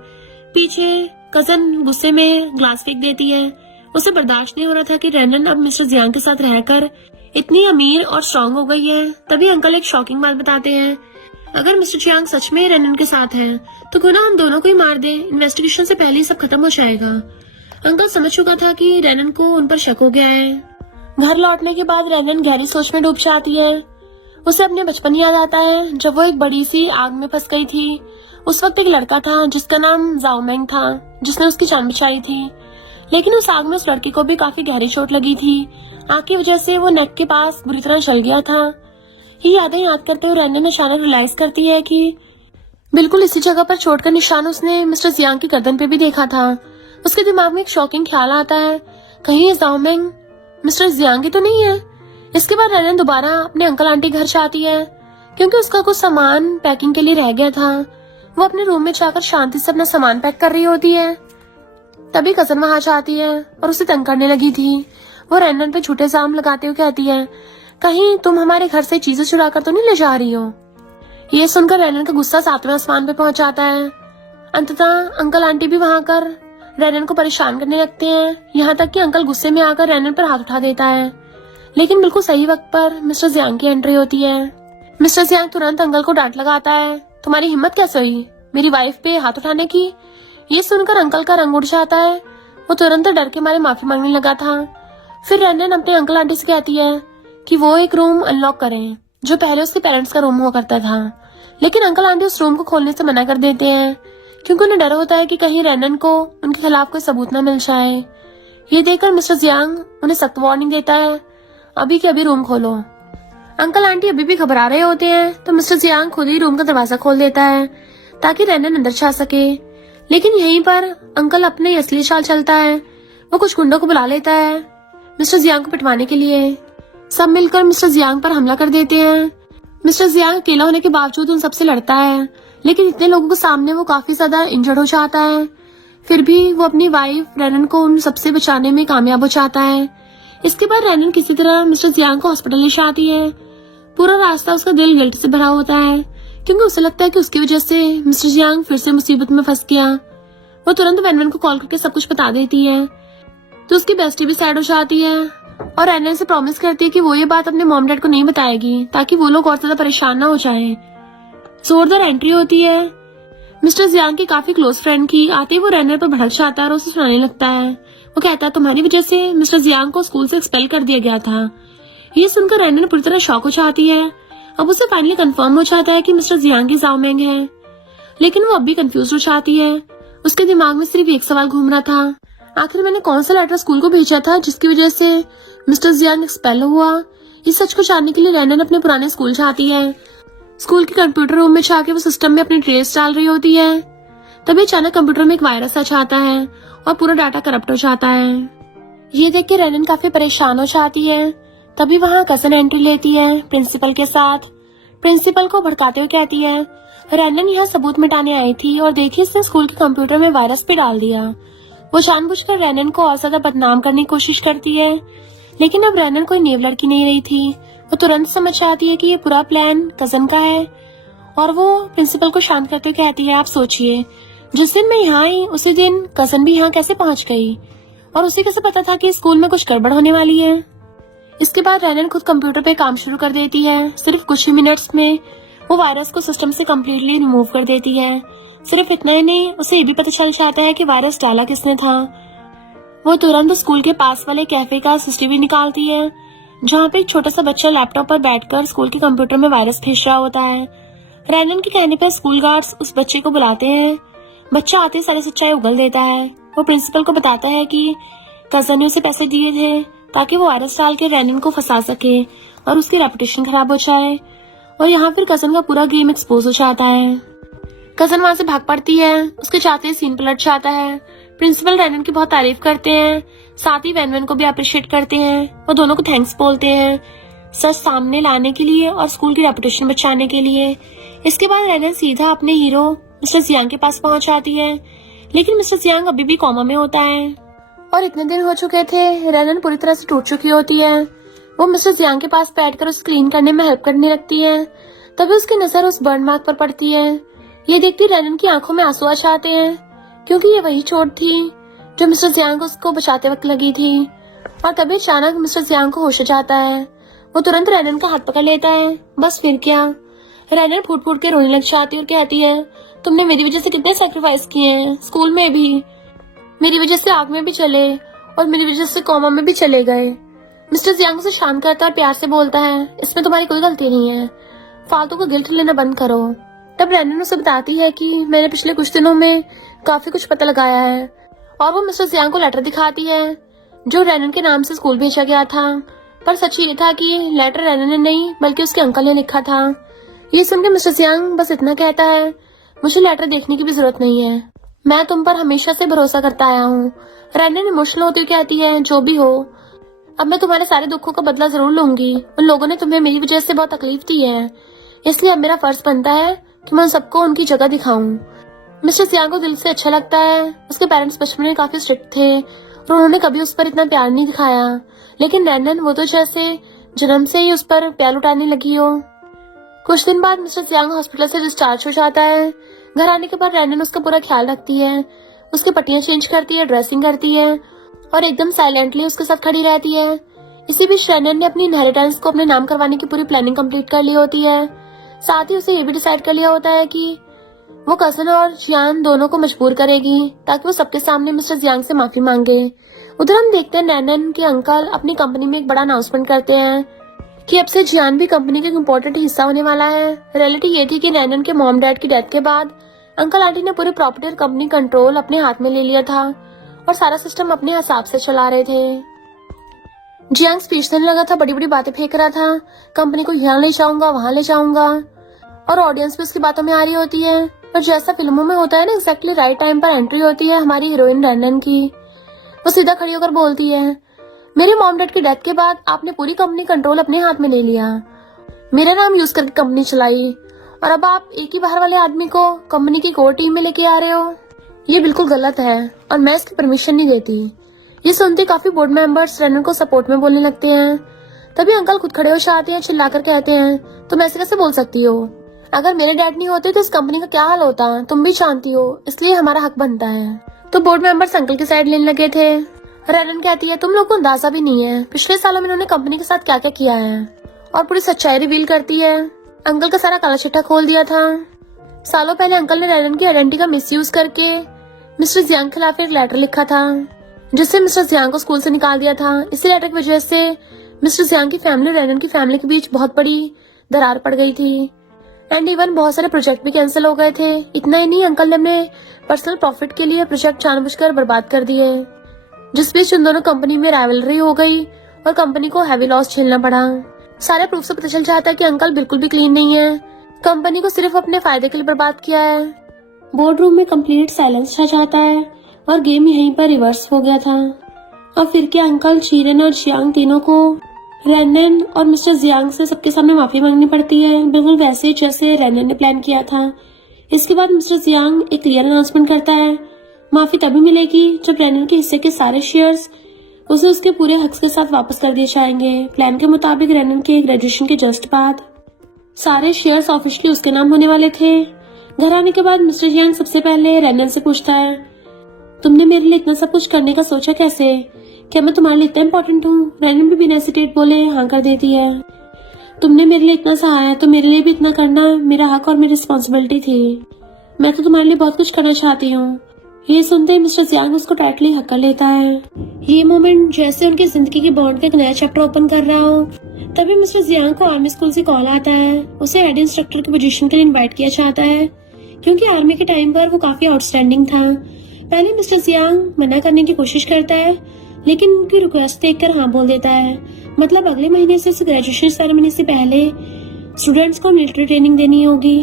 पीछे कजन गुस्से में ग्लास फेंक देती है। उसे बर्दाश्त नहीं हो रहा था कि रैनन अब मिस्टर जियांग के साथ रहकर इतनी अमीर और स्ट्रांग हो गई है। तभी अंकल एक शॉकिंग बात बताते हैं, अगर मिस्टर जियांग सच में रैनन के साथ है तो क्यों ना हम दोनों को ही मार दे, इन्वेस्टिगेशन से पहले ही सब खत्म हो जाएगा। अंकल समझ चुका था कि रैनन को उन पर शक हो गया है। घर लौटने के बाद रैनन गहरी सोच में डूब जाती है। उसे अपने बचपन याद आता है जब वो एक बड़ी सी आग में फंस गई थी। उस वक्त एक लड़का था जिसका नाम जाओमेंग था, जिसने उसकी जान बचाई थी। लेकिन उस आग में उस लड़के को भी काफी गहरी चोट लगी थी। आग की वजह से वो नेक के पास बुरी तरह जल गया था। ये यादें याद करते हुए रैनन अचानक रियलाइज करती है कि बिल्कुल इसी जगह पर चोट का निशान उसने मिस्टर जियांग की गर्दन पे भी देखा था। उसके दिमाग में एक शॉकिंग ख्याल आता है, कहीं ये जाओमेंग मिस्टर जियांग ही तो नहीं है। इसके बाद रैनन दोबारा अपने अंकल आंटी घर जाती है क्योंकि उसका कुछ सामान पैकिंग के लिए रह गया था। वो अपने रूम में जाकर शांति से अपना सामान पैक कर रही होती है। तभी कजन वहां जाती है और उसे तंग करने लगी थी। वो रैनन पे झूठे इल्जाम लगाते हुए कहती है, कहीं तुम हमारे घर से चीजें चुरा कर तो नहीं ले जा रही हो। ये सुनकर रैनन का गुस्सा 7वें आसमान पे पहुंच जाता है। अंततः अंकल आंटी भी वहां कर रैनन को परेशान करने लगते हैं। यहाँ तक कि अंकल गुस्से में आकर रैनन पर हाथ उठा देता है। लेकिन बिल्कुल सही वक्त पर मिस्टर जियांग की एंट्री होती है। मिस्टर जियांग तुरंत अंकल को डांट लगाता है, तुम्हारी हिम्मत कैसे हुई मेरी वाइफ पे हाथ उठाने की। ये सुनकर अंकल का रंग उड़ जाता है। वो तुरंत डर के मारे माफी मांगने लगा था। फिर रैनन अपने अंकल आंटी से कहती है कि वो एक रूम अनलॉक करें जो पहले उसके पेरेंट्स का रूम हुआ करता था। लेकिन अंकल आंटी उस रूम को खोलने से मना कर देते हैं क्योंकि उन्हें डर होता है कि कहीं रैनन को उनके खिलाफ कोई सबूत न मिल जाए। ये देखकर मिस्टर जियांग उन्हें सख्त वार्निंग देता है, अभी के अभी रूम खोलो। अंकल आंटी अभी भी घबरा रहे होते हैं तो मिस्टर जियांग खुद ही रूम का दरवाजा खोल देता है ताकि रैनन अंदर जा सके। लेकिन यहीं पर अंकल अपने असली चाल चलता है। वो कुछ गुंडों को बुला लेता है मिस्टर जियांग को पिटवाने के लिए। सब मिलकर मिस्टर जियांग पर हमला कर देते हैं। मिस्टर जियांग अकेला होने के बावजूद उन सबसे लड़ता है, लेकिन इतने लोगों के सामने वो काफी ज्यादा इंजर्ड हो जाता है। फिर भी वो अपनी वाइफ रैनन को उन सबसे बचाने में कामयाब हो जाता है। इसके बाद रैनन किसी तरह मिस्टर जियांग को हॉस्पिटल ले जाती है। पूरा रास्ता उसका दिल गिल्ट से भरा होता है क्योंकि उसे लगता है कि उसकी वजह से मिस्टर जियांग फिर से मुसीबत में फंस गया। वो तुरंत वेनवेन को कॉल करके सब कुछ बता देती है तो उसकी बेस्टी भी सैड हो जाती है और रैनन से प्रॉमिस करती है कि वो ये बात अपने मॉम डैड को नहीं बताएगी ताकि वो लोग और ज्यादा परेशान ना हो जाए। जोरदार एंट्री होती है मिस्टर जियांग की काफी क्लोज फ्रेंड की। आते ही वो रैनन पर भड़क जाता है और उसे सुनाने लगता है। वो कहता है तुम्हारी वजह से मिस्टर जियांग को स्कूल से एक्सपेल कर दिया गया था। ये सुनकर रैनन पूरी तरह शॉक हो जाती है। अब उसे फाइनली कंफर्म हो जाता है कि मिस्टर जियांग ही जाओमेंग है, लेकिन वो अब भी कंफ्यूज हो जाती है। उसके दिमाग में सिर्फ एक सवाल घूम रहा था, आखिर मैंने कौन सा लेटर स्कूल को भेजा था जिसकी वजह से मिस्टर जियांग एक्सपेल हुआ। इस सच को जानने के लिए रैनन अपने पुराने स्कूल जाती है। स्कूल के कंप्यूटर रूम में जाके वो सिस्टम में अपनी ट्रेस डाल रही होती है। तभी अचानक कंप्यूटर में एक वायरस आ जाता है और पूरा डाटा करप्ट हो जाता है। ये देख के रैनन काफी परेशान हो जाती है। तभी वहाँ कजन एंट्री लेती है प्रिंसिपल के साथ। प्रिंसिपल को भड़काते हुए कहती है, रैनन यहाँ सबूत मिटाने आई थी और देखिए इसने स्कूल के कंप्यूटर में वायरस भी डाल दिया। वो जानबूझकर रैनन को और ज्यादा बदनाम करने की कोशिश करती है, लेकिन अब रैनन कोई नेव लड़की नहीं रही थी। वो तुरंत समझ जाती है कि ये पूरा प्लान कजन का है और वो प्रिंसिपल को शांत करते हुए कहती है, आप सोचिए, जिस दिन मैं यहाँ आई उसी दिन कजन भी यहाँ कैसे पहुंच गई और उसे कैसे पता था कि स्कूल में कुछ गड़बड़ होने वाली है। इसके बाद रैनन खुद कंप्यूटर पे काम शुरू कर देती है। सिर्फ कुछ ही मिनट्स में वो वायरस को सिस्टम से कम्प्लीटली रिमूव कर देती है। सिर्फ इतना ही नहीं, उसे ये भी पता चल जाता है कि वायरस डाला किसने था। वो तुरंत स्कूल के पास वाले कैफे का सीसीटीवी निकालती है, जहाँ पे एक छोटा सा बच्चा लैपटॉप पर बैठकर स्कूल के कंप्यूटर में वायरस भेज रहा होता है। रैनन के कहने पर स्कूल गार्ड्स उस बच्चे को बुलाते हैं। बच्चा आते ही सारी सच्चाई उगल देता है। वो प्रिंसिपल को बताता है कि कजन ने उसे पैसे दिए थे ताकि वो वायरस डाल के रैनन को फंसा सके और उसकी रेपुटेशन खराब हो जाए। और यहाँ फिर कजन का पूरा गेम एक्सपोज हो जाता है। कजन वहां से भाग पड़ती है। उसके चाहते सीन पलट जाता है। प्रिंसिपल रैनन की बहुत तारीफ करते हैं, साथ ही वैन को भी अप्रिशिएट करते हैं। वो दोनों को थैंक्स बोलते हैं सच सामने लाने के लिए और स्कूल की रेपुटेशन बचाने के लिए। इसके बाद रैनन सीधा अपने हीरो मिस्टर जियांग के पास पहुंच जाती है, लेकिन मिस्टर जियांग अभी भी कोमा में होता है और इतने दिन हो चुके थे। रैनन पूरी तरह से टूट चुकी होती है। वो मिस्टर जियांग के पास बैठकर उसे क्लीन करने में हेल्प करने लगती है। तभी उसकी नजर उस बर्न मार्क पर पड़ती है। ये देखती रैनन की आंखों में आंसू आ जाते हैं, क्योंकि ये वही चोट थी जो मिस्टर जियांग उसको बचाते वक्त लगी थी। और तभी अचानक मिस्टर जियांग को होश आ जाता है। वो तुरंत रैनन का हाथ पकड़ लेता है। बस फिर क्या, रैनन फूट फूट के रोने लग जाती है और कहती है, तुमने मेरी वजह से कितने सैक्रिफाइस किए हैं, स्कूल में भी, मेरी वजह से आग में भी चले और मेरी वजह से कोमा में भी चले गए। मिस्टर जियांग उसे शांत करता है, प्यार से बोलता है, इसमें तुम्हारी कोई गलती नहीं है, फालतू का गिल्ट लेना बंद करो। तब रैनन उसे बताती है कि मैंने पिछले कुछ दिनों में काफी कुछ पता लगाया है और वो मिस्टर जियांग को लेटर दिखाती है जो रैनन के नाम से स्कूल भेजा गया था। पर सच ये था कि लेटर रैनन ने नहीं बल्कि उसके अंकल ने लिखा था। ये सुनकर मिस्टर जियांग बस इतना कहता है, मुझे लेटर देखने की भी जरूरत नहीं है, मैं तुम पर हमेशा से भरोसा करता आया हूँ। रैनन इमोशनल होती हुई कहती है, जो भी हो, अब मैं तुम्हारे सारे दुखों का बदला जरूर लूंगी। उन लोगों ने तुम्हें मेरी वजह से बहुत तकलीफ दी है, इसलिए अब मेरा फर्ज बनता है कि मैं उन सबको उनकी जगह दिखाऊं। मिस्टर जियांग को दिल से अच्छा लगता है। उसके पेरेंट्स बचपन में काफी स्ट्रिक्ट थे और उन्होंने कभी उस पर इतना प्यार नहीं दिखाया, लेकिन रैनन वो तो जैसे जन्म से ही उस पर प्यार उठाने लगी हो। कुछ दिन बाद मिस्टर जियांग हॉस्पिटल से डिस्चार्ज हो जाता है। घर आने के बाद रैनन उसका पूरा ख्याल रखती है, उसकी पट्टियां चेंज करती है, ड्रेसिंग करती है और एकदम साइलेंटली उसके साथ खड़ी रहती है। इसी बीच रैनन ने अपनी इनहेरिटेंस को अपने नाम करवाने की पूरी प्लानिंग कंप्लीट कर ली होती है। साथ ही उसे ये भी डिसाइड कर लिया होता है कि वो कजन और जियांग दोनों को मजबूर करेगी ताकि वो सबके सामने मिस्टर जियांग से माफी मांगे। उधर हम देखते हैं रैनन के अंकल अपनी कंपनी में एक बड़ा अनाउंसमेंट करते हैं कि अब से जियांग भी कंपनी का एक इम्पोर्टेंट हिस्सा होने वाला है। रियलिटी ये थी कि रैनन के मॉम डैड की डेथ के बाद अंकल आंटी ने पूरी प्रॉपर्टी और कंपनी कंट्रोल अपने हाथ में ले लिया था और सारा सिस्टम अपने हिसाब से चला रहे थे। जियांग स्पीच देने लगा था, बड़ी बड़ी बातें फेंक रहा था, कंपनी को यहाँ ले जाऊंगा, वहां ले जाऊंगा, और ऑडियंस भी उसकी बातों में आ रही होती है। और जैसा फिल्मों में होता है ना, एक्जैक्टली राइट टाइम पर एंट्री होती है हमारी हीरोइन रैनन की। वो सीधा खड़ी होकर बोलती है, मेरे मॉम डैड की डेथ के बाद आपने पूरी कंपनी कंट्रोल अपने हाथ में ले लिया, मेरा नाम यूज करके कंपनी चलाई और अब आप एक ही बाहर वाले आदमी को कंपनी की कोर टीम में लेके आ रहे हो। ये बिल्कुल गलत है और मैं इसकी परमिशन नहीं देती। ये सुनते काफी बोर्ड मेंबर्स रैनन को सपोर्ट में बोलने लगते हैं। तभी अंकल खुद खड़े हो जाते हैं, चिल्लाकर कहते हैं, तुम ऐसे कैसे बोल सकती हो, अगर मेरे डैड नहीं होते तो इस कंपनी का क्या हाल होता, तुम भी जानती हो, इसलिए हमारा हक बनता है। तो बोर्ड मेंबर्स अंकल की साइड लेने लगे थे। रैनन कहती है, तुम लोग को अंदाजा भी नहीं है पिछले सालों में इन्होंने कंपनी के साथ क्या क्या किया है, और पूरी सच्चाई रिवील करती है। अंकल का सारा काला चिट्ठा खोल दिया था। सालों पहले अंकल ने रैनन की आइडेंटिटी का मिसयूज करके मिस्टर जियांग के खिलाफ एक लेटर लिखा था, जिससे मिस्टर जियांग को स्कूल से निकाल दिया था। इसी लेटर की वजह से मिस्टर जियांग की फैमिली और रैनन की फैमिली के बीच बहुत बड़ी दरार पड़ गई थी एंड इवन बहुत सारे प्रोजेक्ट भी कैंसिल हो गए थे। इतना ही नहीं, अंकल ने अपने पर्सनल प्रॉफिट के लिए प्रोजेक्ट जानबूझकर बर्बाद कर दिए, जिस बीच उन दोनों कंपनी में राइवलरी हो गई और कंपनी को हैवी लॉस झेलना पड़ा। सारे प्रूफ से पता चल जाता है कि अंकल बिल्कुल भी क्लीन नहीं है, कंपनी को सिर्फ अपने फायदे के लिए बर्बाद किया है। बोर्ड रूम में कंप्लीट साइलेंस छा जाता है और गेम यहीं पर रिवर्स हो गया था। अब फिर क्या, अंकल, चीरन और जियांग तीनों को रेनन और मिस्टर जियांग से सबके सामने माफी मांगनी पड़ती है, बिल्कुल वैसे जैसे रेनन ने प्लान किया था। इसके बाद मिस्टर जियांग एक क्लियर अनाउंसमेंट करता है, माफी तभी मिलेगी जब रेनन के हिस्से के सारे शेयर्स उसे उसके पूरे हक के साथ वापस कर दिए जाएंगे। प्लान के मुताबिक रेनन के ग्रेजुएशन के जस्ट बाद सारे शेयर्स ऑफिशियली उसके नाम होने वाले थे। घर आने के बाद मिस्टर जियांग सबसे पहले रेनन से पूछता है, तुमने मेरे लिए इतना सब कुछ करने का सोचा कैसे? क्या मैं तुम्हारे लिए इतना इम्पोर्टेंट हूँ? रेनन भी बिना हेसिटेट बोले हाँ कर देती है। तुमने मेरे लिए इतना सहाया तो मेरे लिए भी इतना करना मेरा हक और मेरी रिस्पॉन्सिबिलिटी थी। मैं तो तुम्हारे लिए बहुत कुछ करना चाहती हूँ। ये सुनते ही मिस्टर जियांग उसको टाइटली हक कर लेता है। ये मोमेंट जैसे उनकी जिंदगी की बॉन्ड का एक नया चैप्टर ओपन कर रहा हो। तभी मिस्टर जियांग को आर्मी स्कूल से कॉल आता है। उसे हेड इंस्ट्रक्टर की पोजीशन के लिए इन्वाइट किया जाता है, क्योंकि आर्मी के टाइम पर वो काफी आउटस्टैंडिंग था। पहले मिस्टर जियांग मना करने की कोशिश करता है, लेकिन उनकी रिक्वेस्ट देखकर हाँ बोल देता है। मतलब अगले महीने से उसे ग्रेजुएशन सेरेमनी से पहले स्टूडेंट्स को मिलिट्री ट्रेनिंग देनी होगी।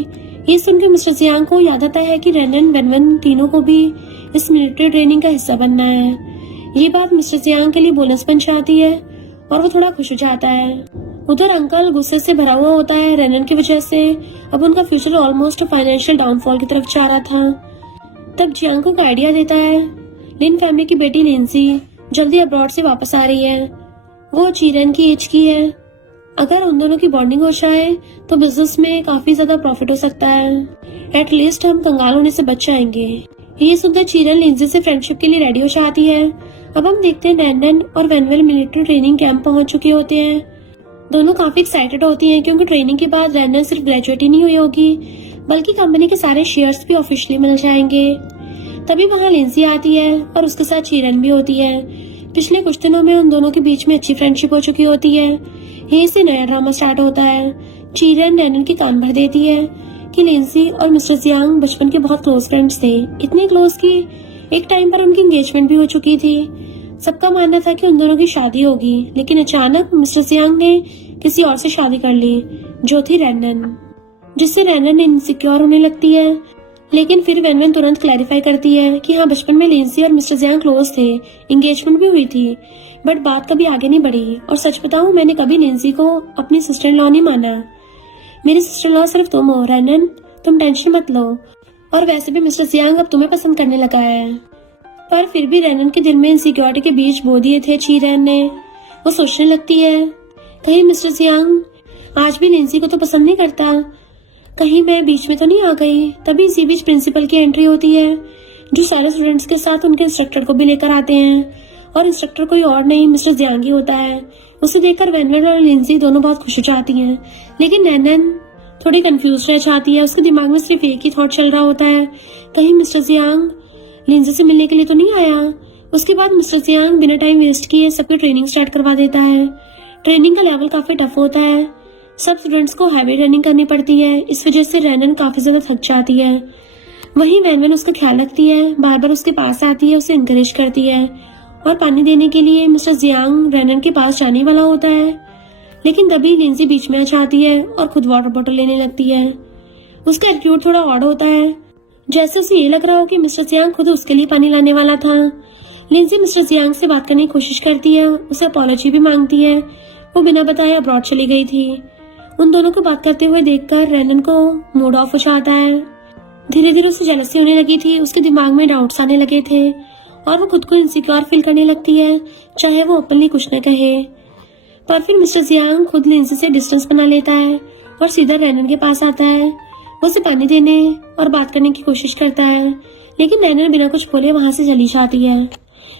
ये सुनकर मिस्टर जियांग को याद आता है कि रेनन वेनवन तीनों को भी इस मिलिट्री ट्रेनिंग का हिस्सा बनना है। ये बात मिस्टर जियांग के लिए बोनस बन जाती है और वो थोड़ा खुश हो जाता है। उधर अंकल गुस्से से भरा हुआ होता है रेनन की वजह से। अब उनका फ्यूचर ऑलमोस्ट फाइनेंशियल डाउनफॉल की तरफ जा रहा था। तब जियांग को आइडिया देता है, लिन फैमिली की बेटी लिंसी जल्दी अब्रॉड से वापस आ रही है। वो चीरन की एज की है। अगर उन दोनों की बॉन्डिंग हो जाए तो बिजनेस में काफी ज्यादा प्रॉफिट हो सकता है। एटलीस्ट हम कंगाल होने से बच जाएंगे। ये सुनकर चीरन लिंजी से फ्रेंडशिप के लिए रेडी हो जाती है। अब हम देखते हैं नैंडन और वेनवेल मिलिट्री ट्रेनिंग कैंप पहुंच चुके होते हैं। दोनों काफी एक्साइटेड होती हैं, क्योंकि ट्रेनिंग के बाद रैंडन सिर्फ ग्रेजुएट ही नहीं हुई होगी, बल्कि कंपनी के सारे शेयर्स भी ऑफिशियली मिल जाएंगे। तभी वहाँ लिंजी आती है और उसके साथ चीरन भी होती है। पिछले कुछ दिनों में उन दोनों के बीच में अच्छी फ्रेंडशिप हो चुकी होती है। यहीं से नया ड्रामा स्टार्ट होता है। चीरन नैनन की कान भर देती है कि लिंजी और मिस्टर जियांग बचपन के बहुत क्लोज फ्रेंड्स थे। इतने क्लोज कि एक टाइम पर उनकी एंगेजमेंट भी हो चुकी थी। सबका मानना था कि उन दोनों की शादी होगी, लेकिन अचानक मिस्टर जियांग ने किसी और से शादी कर ली, जो थी रैनन, जिससे रैनन इनसिक्योर होने लगती है। लेकिन फिर वेनवेन तुरंत क्लैरिफाई करती है कि हाँ, बचपन में लिंसी और मिस्टर जियांग क्लोज थे, एंगेजमेंट भी हुई थी, बट बात कभी आगे नहीं बढ़ी। और सच बताऊं, मैंने कभी लिंसी को अपनी सिस्टर इन लॉ नहीं माना। मेरी सिस्टर इन लॉ सिर्फ तुम हो रैनन, तुम टेंशन मत लो। और वैसे भी मिस्टर जियांग अब तुम्हें पसंद करने लगा है। पर फिर भी रैनन के दिल में इनसिक्योरिटी के बीज बो दिए थे चीरन ने। वो सोचने लगती है, कहीं मिस्टर जियांग आज भी लिंसी को तो पसंद नहीं करता, कहीं मैं बीच में तो नहीं आ गई। तभी इसी बीच प्रिंसिपल की एंट्री होती है, जो सारे स्टूडेंट्स के साथ उनके इंस्ट्रक्टर को भी लेकर आते हैं। और इंस्ट्रक्टर कोई और नहीं, मिस्टर जियांग ही होता है। उसे देखकर वेनवेन और लिंसी दोनों बहुत खुश हो जाती हैं, लेकिन नैनन थोड़ी कंफ्यूज रह जाती है। उसके दिमाग में सिर्फ एक ही थॉट चल रहा होता है, कहीं मिस्टर जियांग लिंसी से मिलने के लिए तो नहीं आया। उसके बाद मिस्टर जियांग बिना टाइम वेस्ट किए सबकी ट्रेनिंग स्टार्ट करवा देता है। ट्रेनिंग का लेवल काफी टफ होता है, सब स्टूडेंट्स को हैवी रनिंग करनी पड़ती है। इस वजह से रैनन काफी ज्यादा थक जाती है। वहीं वेनवेन उसका ख्याल रखती है, बार बार उसके पास आती है, उसे इंकरेज करती है। और पानी देने के लिए मिस्टर जियांग रैनन के पास जाने वाला होता है, लेकिन तभी लिंसी बीच में आ जाती है और खुद वाटर बॉटल लेने लगती है। उसका एटीट्यूड थोड़ा ऑड होता है, जैसे उसे ये लग रहा हो कि मिस्टर जियांग खुद उसके लिए पानी लाने वाला था। लिंसी मिस्टर जियांग से बात करने की कोशिश करती है, उसे अपॉलॉजी भी मांगती है। वो बिना बताए अब्रॉड चली गई थी। उन दोनों को बात करते हुए देखकर रैनन को मूड ऑफ हो जाता है। धीरे धीरे उसे जेलसी होने लगी थी, उसके दिमाग में डाउट्स आने लगे थे और वो खुद को इनसिक्योर फील करने लगती है, चाहे वो ओपनली कुछ न कहे। पर फिर मिस्टर जियांग खुद लिंसी से डिस्टेंस बना लेता है और सीधा रैनन के पास आता है। वो उसे पानी देने और बात करने की कोशिश करता है, लेकिन रैनन बिना कुछ बोले वहां से चली जाती है।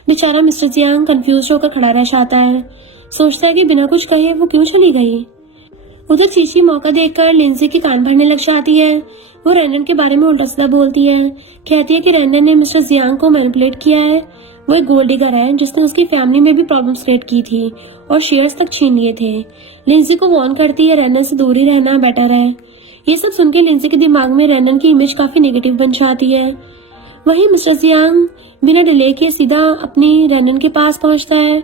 बेचारा मिस्टर जियांग कंफ्यूज होकर खड़ा रह जाता है, सोचता है कि बिना कुछ कहे वो क्यों चली गई। उधर चीची मौका देखकर लिंसी की कान भरने लग जाती है। वो रैनन के बारे में उल्टा सीधा बोलती है, कहती है कि रैनन ने मिस्टर जियांग को मैनिपुलेट किया है। वो एक गोल्ड डिगर है जिसने उसकी फैमिली में भी प्रॉब्लम्स क्रिएट की थी और शेयर्स तक छीन लिए थे। लिंसी को वार्न करती है रैनन से दूर ही रहना बेटर है। ये सब सुनकर लिंसी के दिमाग में रैनन की इमेज काफी नेगेटिव बन जाती है। वहीं मिस्टर जियांग बिना डिले के सीधा अपनी रैनन के पास पहुंचता है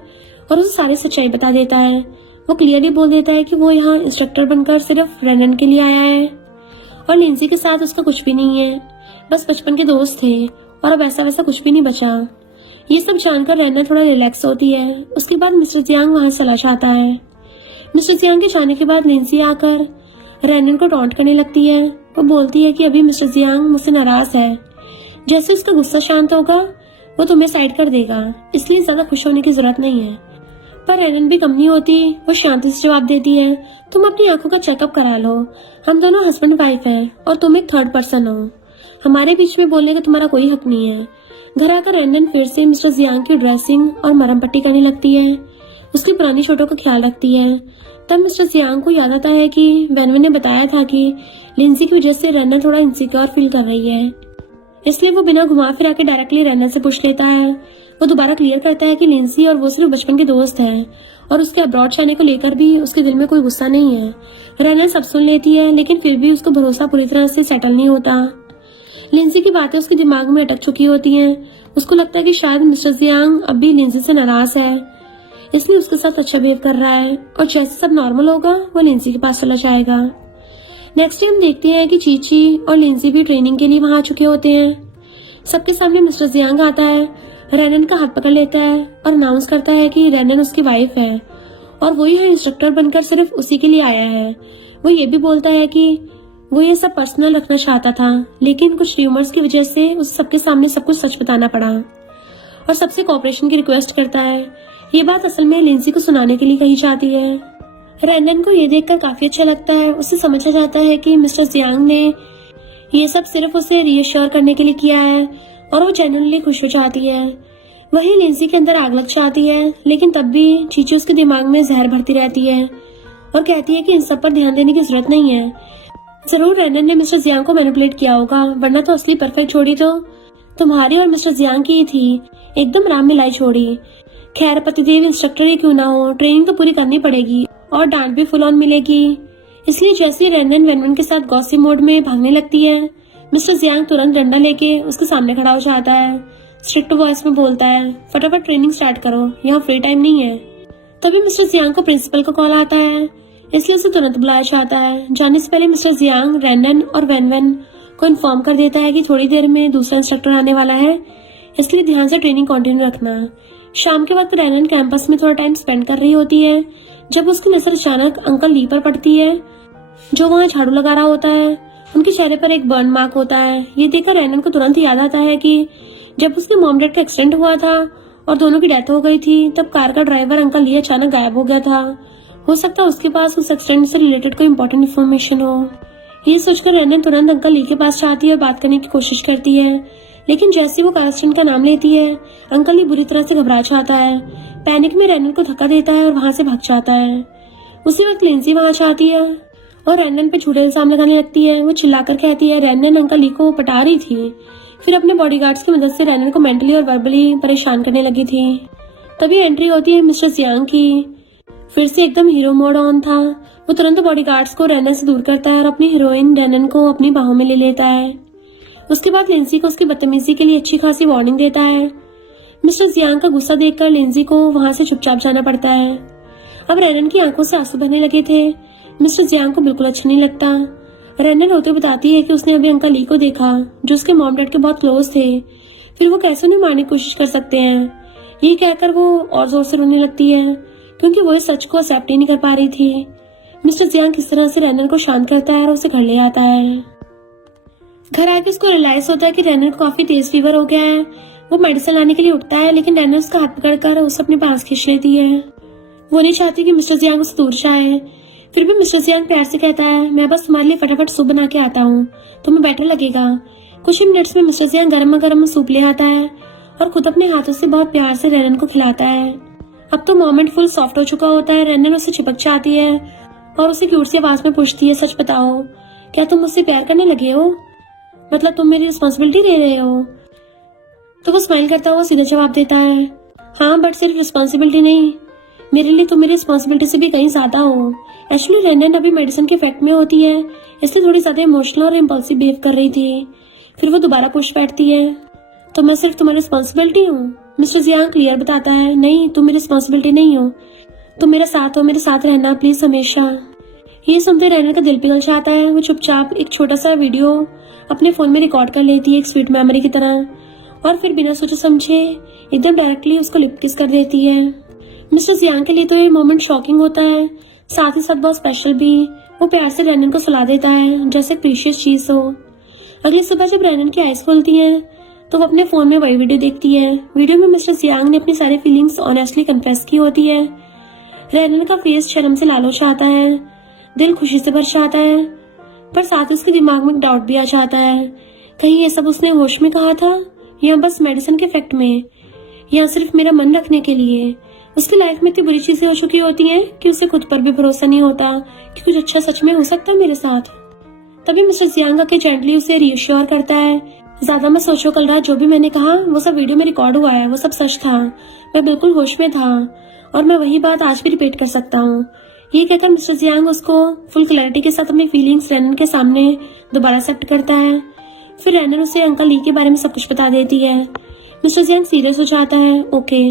और उसे सारी सच्चाई बता देता है। वो क्लियरली बोल देता है कि वो यहाँ इंस्ट्रक्टर बनकर सिर्फ रैनन के लिए आया है और लिंसी के साथ उसका कुछ भी नहीं है, बस बचपन के दोस्त थे और अब ऐसा वैसा कुछ भी नहीं बचा। ये सब जानकर रैनन थोड़ा रिलैक्स होती है। उसके बाद मिस्टर जियांग वहां चला जाता है। मिस्टर जियांग के जाने के बाद लिंसी आकर रैनन को टॉन्ट करने लगती है। वो बोलती है कि अभी मिस्टर जियांग मुझसे नाराज है, जैसे उसका गुस्सा शांत होगा वो तुम्हें साइड कर देगा, इसलिए ज्यादा खुश होने की जरूरत नहीं है। पर रैनन भी कम नहीं होती, वो शांति से जवाब देती है, तुम अपनी आंखों का चेकअप करा लो, हम दोनों हस्बैंड वाइफ हैं और तुम एक थर्ड पर्सन हो, हमारे बीच में बोलने का तुम्हारा कोई हक नहीं है। घर आकर रैनन फिर से मिस्टर जियांग की ड्रेसिंग और मरहम पट्टी करने लगती है, उसकी पुरानी चोटों का ख्याल रखती है। तब मिस्टर जियांग को याद आता है कि वैनवन ने बताया था कि लिंसी की वजह से रैनन थोड़ा इनसिक्योर फील कर रही है, इसलिए वो बिना घुमा फिरा के डायरेक्टली रैनन से पूछ लेता है। वो दोबारा क्लियर करता है कि लिंसी और वो सिर्फ बचपन के दोस्त हैं और उसके अब्रॉड जाने को लेकर भी उसके दिल में कोई गुस्सा नहीं है। रैनन सब सुन लेती है, लेकिन फिर भी उसका भरोसा पूरी तरह से सेटल नहीं होता। लिंसी की बातें उसके दिमाग में अटक चुकी होती हैं। उसको लगता है कि शायद मिस्टर जियांग अब भी लिंसी से नाराज है, इसलिए उसके साथ अच्छा बिहेव कर रहा है और जैसे सब नॉर्मल होगा वो लिंसी के पास चला जाएगा। नेक्स्ट डे हम देखते हैं कि चीची और लिंसी भी ट्रेनिंग के लिए वहां आ चुके होते हैं। सबके सामने मिस्टर जियांग आता है, रैनन का हाथ पकड़ लेता है और अनाउंस करता है कि रैनन उसकी वाइफ है और वो ही इंस्ट्रक्टर बनकर सिर्फ उसी के लिए आया है। वो ये भी बोलता है कि वो ये सब पर्सनल रखना चाहता था, लेकिन कुछ र्यूमर्स की वजह से उस सबके सामने सब कुछ सच बताना पड़ा और सबसे कोऑपरेशन की रिक्वेस्ट करता है। ये बात असल में लिंसी को सुनाने के लिए कही जाती है। रैनन को ये देखकर काफी अच्छा लगता है। उसे समझ आ जाता है कि मिस्टर जियांग ने ये सब सिर्फ उसे रीअश्योर करने के लिए किया है और वो जेन्युइनली खुश हो जाती है। वहीं लिंसी के अंदर आग लग जाती है, लेकिन तब भी चीची उसके दिमाग में जहर भरती रहती है और कहती है कि इन सब पर ध्यान देने की जरूरत नहीं है। जरूर रैनन ने मिस्टर जियांग को मैनिपुलेट किया होगा, वरना तो असली परफेक्ट जोड़ी तो तुम्हारी और मिस्टर जियांग की ही थी, एकदम राम मिलाई जोड़ी। खैर पतिदेव इंस्ट्रक्टर ही क्यों ना हो, ट्रेनिंग तो पूरी करनी पड़ेगी और डांट भी फुल ऑन मिलेगी। इसलिए जैसे ही रैनन वैनवन के साथ गॉसिप मोड में भागने लगती है, मिस्टर जियांग तुरंत डंडा लेके उसके सामने खड़ा हो जाता है। स्ट्रिक्ट वॉइस में बोलता है, फटाफट ट्रेनिंग स्टार्ट करो, यहाँ फ्री टाइम नहीं है। तभी मिस्टर जियांग को प्रिंसिपल का कॉल आता है, इसलिए उसे तुरंत बुलाया जाता है। जाने से पहले मिस्टर जियांग रैनन और वैनवन को इन्फॉर्म कर देता है कि थोड़ी देर में दूसरा इंस्ट्रक्टर आने वाला है, इसलिए ध्यान से ट्रेनिंग कंटिन्यू रखना। शाम के वक्त रैनन कैंपस में थोड़ा टाइम स्पेंड कर रही होती है, जब उसकी नजर अचानक अंकल ली पर पड़ती है, जो वहाँ झाड़ू लगा रहा होता है। उनके चेहरे पर एक बर्न मार्क होता है। ये देखकर रैनन को तुरंत याद आता है कि जब उसके मॉम डैड का एक्सीडेंट हुआ था और दोनों की डेथ हो गई थी, तब कार का ड्राइवर अंकल ली अचानक गायब हो गया था। हो सकता है उसके पास उस एक्सीडेंट से रिलेटेड कोई इम्पोर्टेंट इन्फॉर्मेशन हो। ये सोचकर रैनन तुरंत अंकल ली के पास जाती है और बात करने की कोशिश करती है, लेकिन जैसे वो कार एक्सीडेंट का नाम लेती है, अंकल ली बुरी तरह से घबरा जाता है। पैनिक में रैनन को धक्का देता है और वहाँ से भाग जाता है। उसी वक्त लिंसी वहाँ जाती है और रैनन पे झूठे इल्जाम लगाने लगती है। वो चिल्लाकर कहती है रैनन अंकल ली को पटा रही थी, फिर अपने बॉडीगार्ड्स की मदद से रैनन को मेंटली और वर्बली परेशान करने लगी थी। तभी एंट्री होती है मिस्टर जियांग की। फिर से एकदम हीरो मोड ऑन था। वो तुरंत बॉडीगार्ड्स को रैनन से दूर करता है और अपनी हीरोइन रैनन को अपनी बाहों में ले लेता है। उसके बाद लिंसी को उसकी बदतमीजी के लिए अच्छी खासी वार्निंग देता है। मिस्टर जियांग का गुस्सा देखकर लिंसी को वहां से चुपचाप जाना पड़ता है। अब रैनन की आंखों से आंसू बहने लगे थे। मिस्टर जियांग को बिल्कुल अच्छा नहीं लगता। रैनन रोते बताती है कि उसने अभी अंकल ली को देखा, जो उसके मॉम डैड के बहुत क्लोज थे, फिर वो कैसे उन्हें मारने की कोशिश कर सकते हैं। ये कहकर वो और जोर से रोने लगती है, क्योंकि वो इस सच को एक्सेप्ट ही नहीं कर पा रही थी। मिस्टर जियांग किस तरह से रैनन को शांत करता है और उसे घर ले आता है। घर आके उसको रियलाइज होता है कि रैनन को काफी तेज फीवर हो गया है। वो मेडिसिन लाने के लिए उठता है, लेकिन रैनन उसका हाथ पकड़कर उसे अपने पास खींच लेती है। वो नहीं चाहती कि मिस्टर जियांग उससे दूर जाए। फिर भी मिस्टर जियांग प्यार से कहता है, मैं बस तुम्हारे लिए फटाफट सूप बना के आता हूँ, तुम्हें बेटर लगेगा। कुछ ही मिनट्स में मिस्टर जियांग गर्मा गर्म सूप ले आता है और खुद अपने हाथों से बहुत प्यार से रैनन को खिलाता है। अब तो मोमेंट फुल सॉफ्ट हो चुका होता है। रैनन उससे चिपक जाती है और उसे क्यूट सी आवाज में पूछती है, सच बताओ, क्या तुम मुझसे प्यार करने लगे हो? मतलब तुम मेरी रिस्पॉन्सिबिलिटी ले रहे हो? तो वो स्माइल करता हुआ सीधा जवाब देता है, हाँ, बट सिर्फ रिस्पॉन्सिबिलिटी नहीं, मेरे लिए तुम मेरी रिस्पॉन्सिबिलिटी से भी कहीं ज्यादा हो। एक्चुअली रैनन अभी मेडिसिन के इफेक्ट में होती है, इसलिए थोड़ी ज्यादा इमोशनल और इम्पल्सिव बिहेव कर रही थी। फिर वो दोबारा पूछ बैठती है, तो मैं सिर्फ तुम्हारी रिस्पॉन्सिबिलिटी हूँ? मिस्टर जियांग क्लियर बताता है, नहीं, तुम मेरी रिस्पॉन्सिबिलिटी नहीं हो, तुम मेरा साथ हो, मेरे साथ रहना प्लीज हमेशा। ये सुनते रैनन का दिल पिघल जाता है। वो चुपचाप एक छोटा सा वीडियो अपने फोन में रिकॉर्ड कर लेती है, एक स्वीट मेमोरी की तरह, और फिर बिना सोचे समझे एकदम डायरेक्टली उसको लिप किस कर देती है। मिस्टर जियांग के लिए तो ये मोमेंट शॉकिंग होता है। साथ ही साथ बहुत स्पेशल भी। वो प्यार से रैनन को सुला देता है जैसे प्रीशियस चीज हो। अगली सुबह जब रैनन की आइज खुलती है तो वो अपने फोन में वही वीडियो देखती है। वीडियो में मिस्टर जियांग ने अपनी सारी फीलिंग्स ऑनेस्टली कन्फेस की होती है। रैनन का फेस शर्म से लाल हो जाता है, दिल खुशी से भर जाता है, पर साथ ही उसके दिमाग में डाउट भी आ जाता है, कहीं ये सब उसने होश में कहा था या बस मेडिसिन के इफेक्ट में, या सिर्फ मेरा मन रखने के लिए। उसकी लाइफ में इतनी बुरी चीजें हो चुकी होती हैं कि उसे खुद पर भी भरोसा नहीं होता कि कुछ अच्छा सच में हो सकता है मेरे साथ। तभी मिस्टर जियांग आके जेंटली उसे रीअश्योर करता है, ज्यादा मत सोचो, कल रात जो भी मैंने कहा वो सब वीडियो में रिकॉर्ड हुआ है, वो सब सच था, मैं बिल्कुल होश में था और मैं वही बात आज भी रिपीट कर सकता हूँ। ये कहकर मिस्टर जियांग उसको फुल क्लैरिटी के साथ अपनी फीलिंग्स रैनन के सामने दोबारा एक्सेप्ट करता है। फिर रैनन उसे अंकल ली के बारे में सब कुछ बता देती है। मिस्टर जियांग सीरियस हो जाता है। ओके,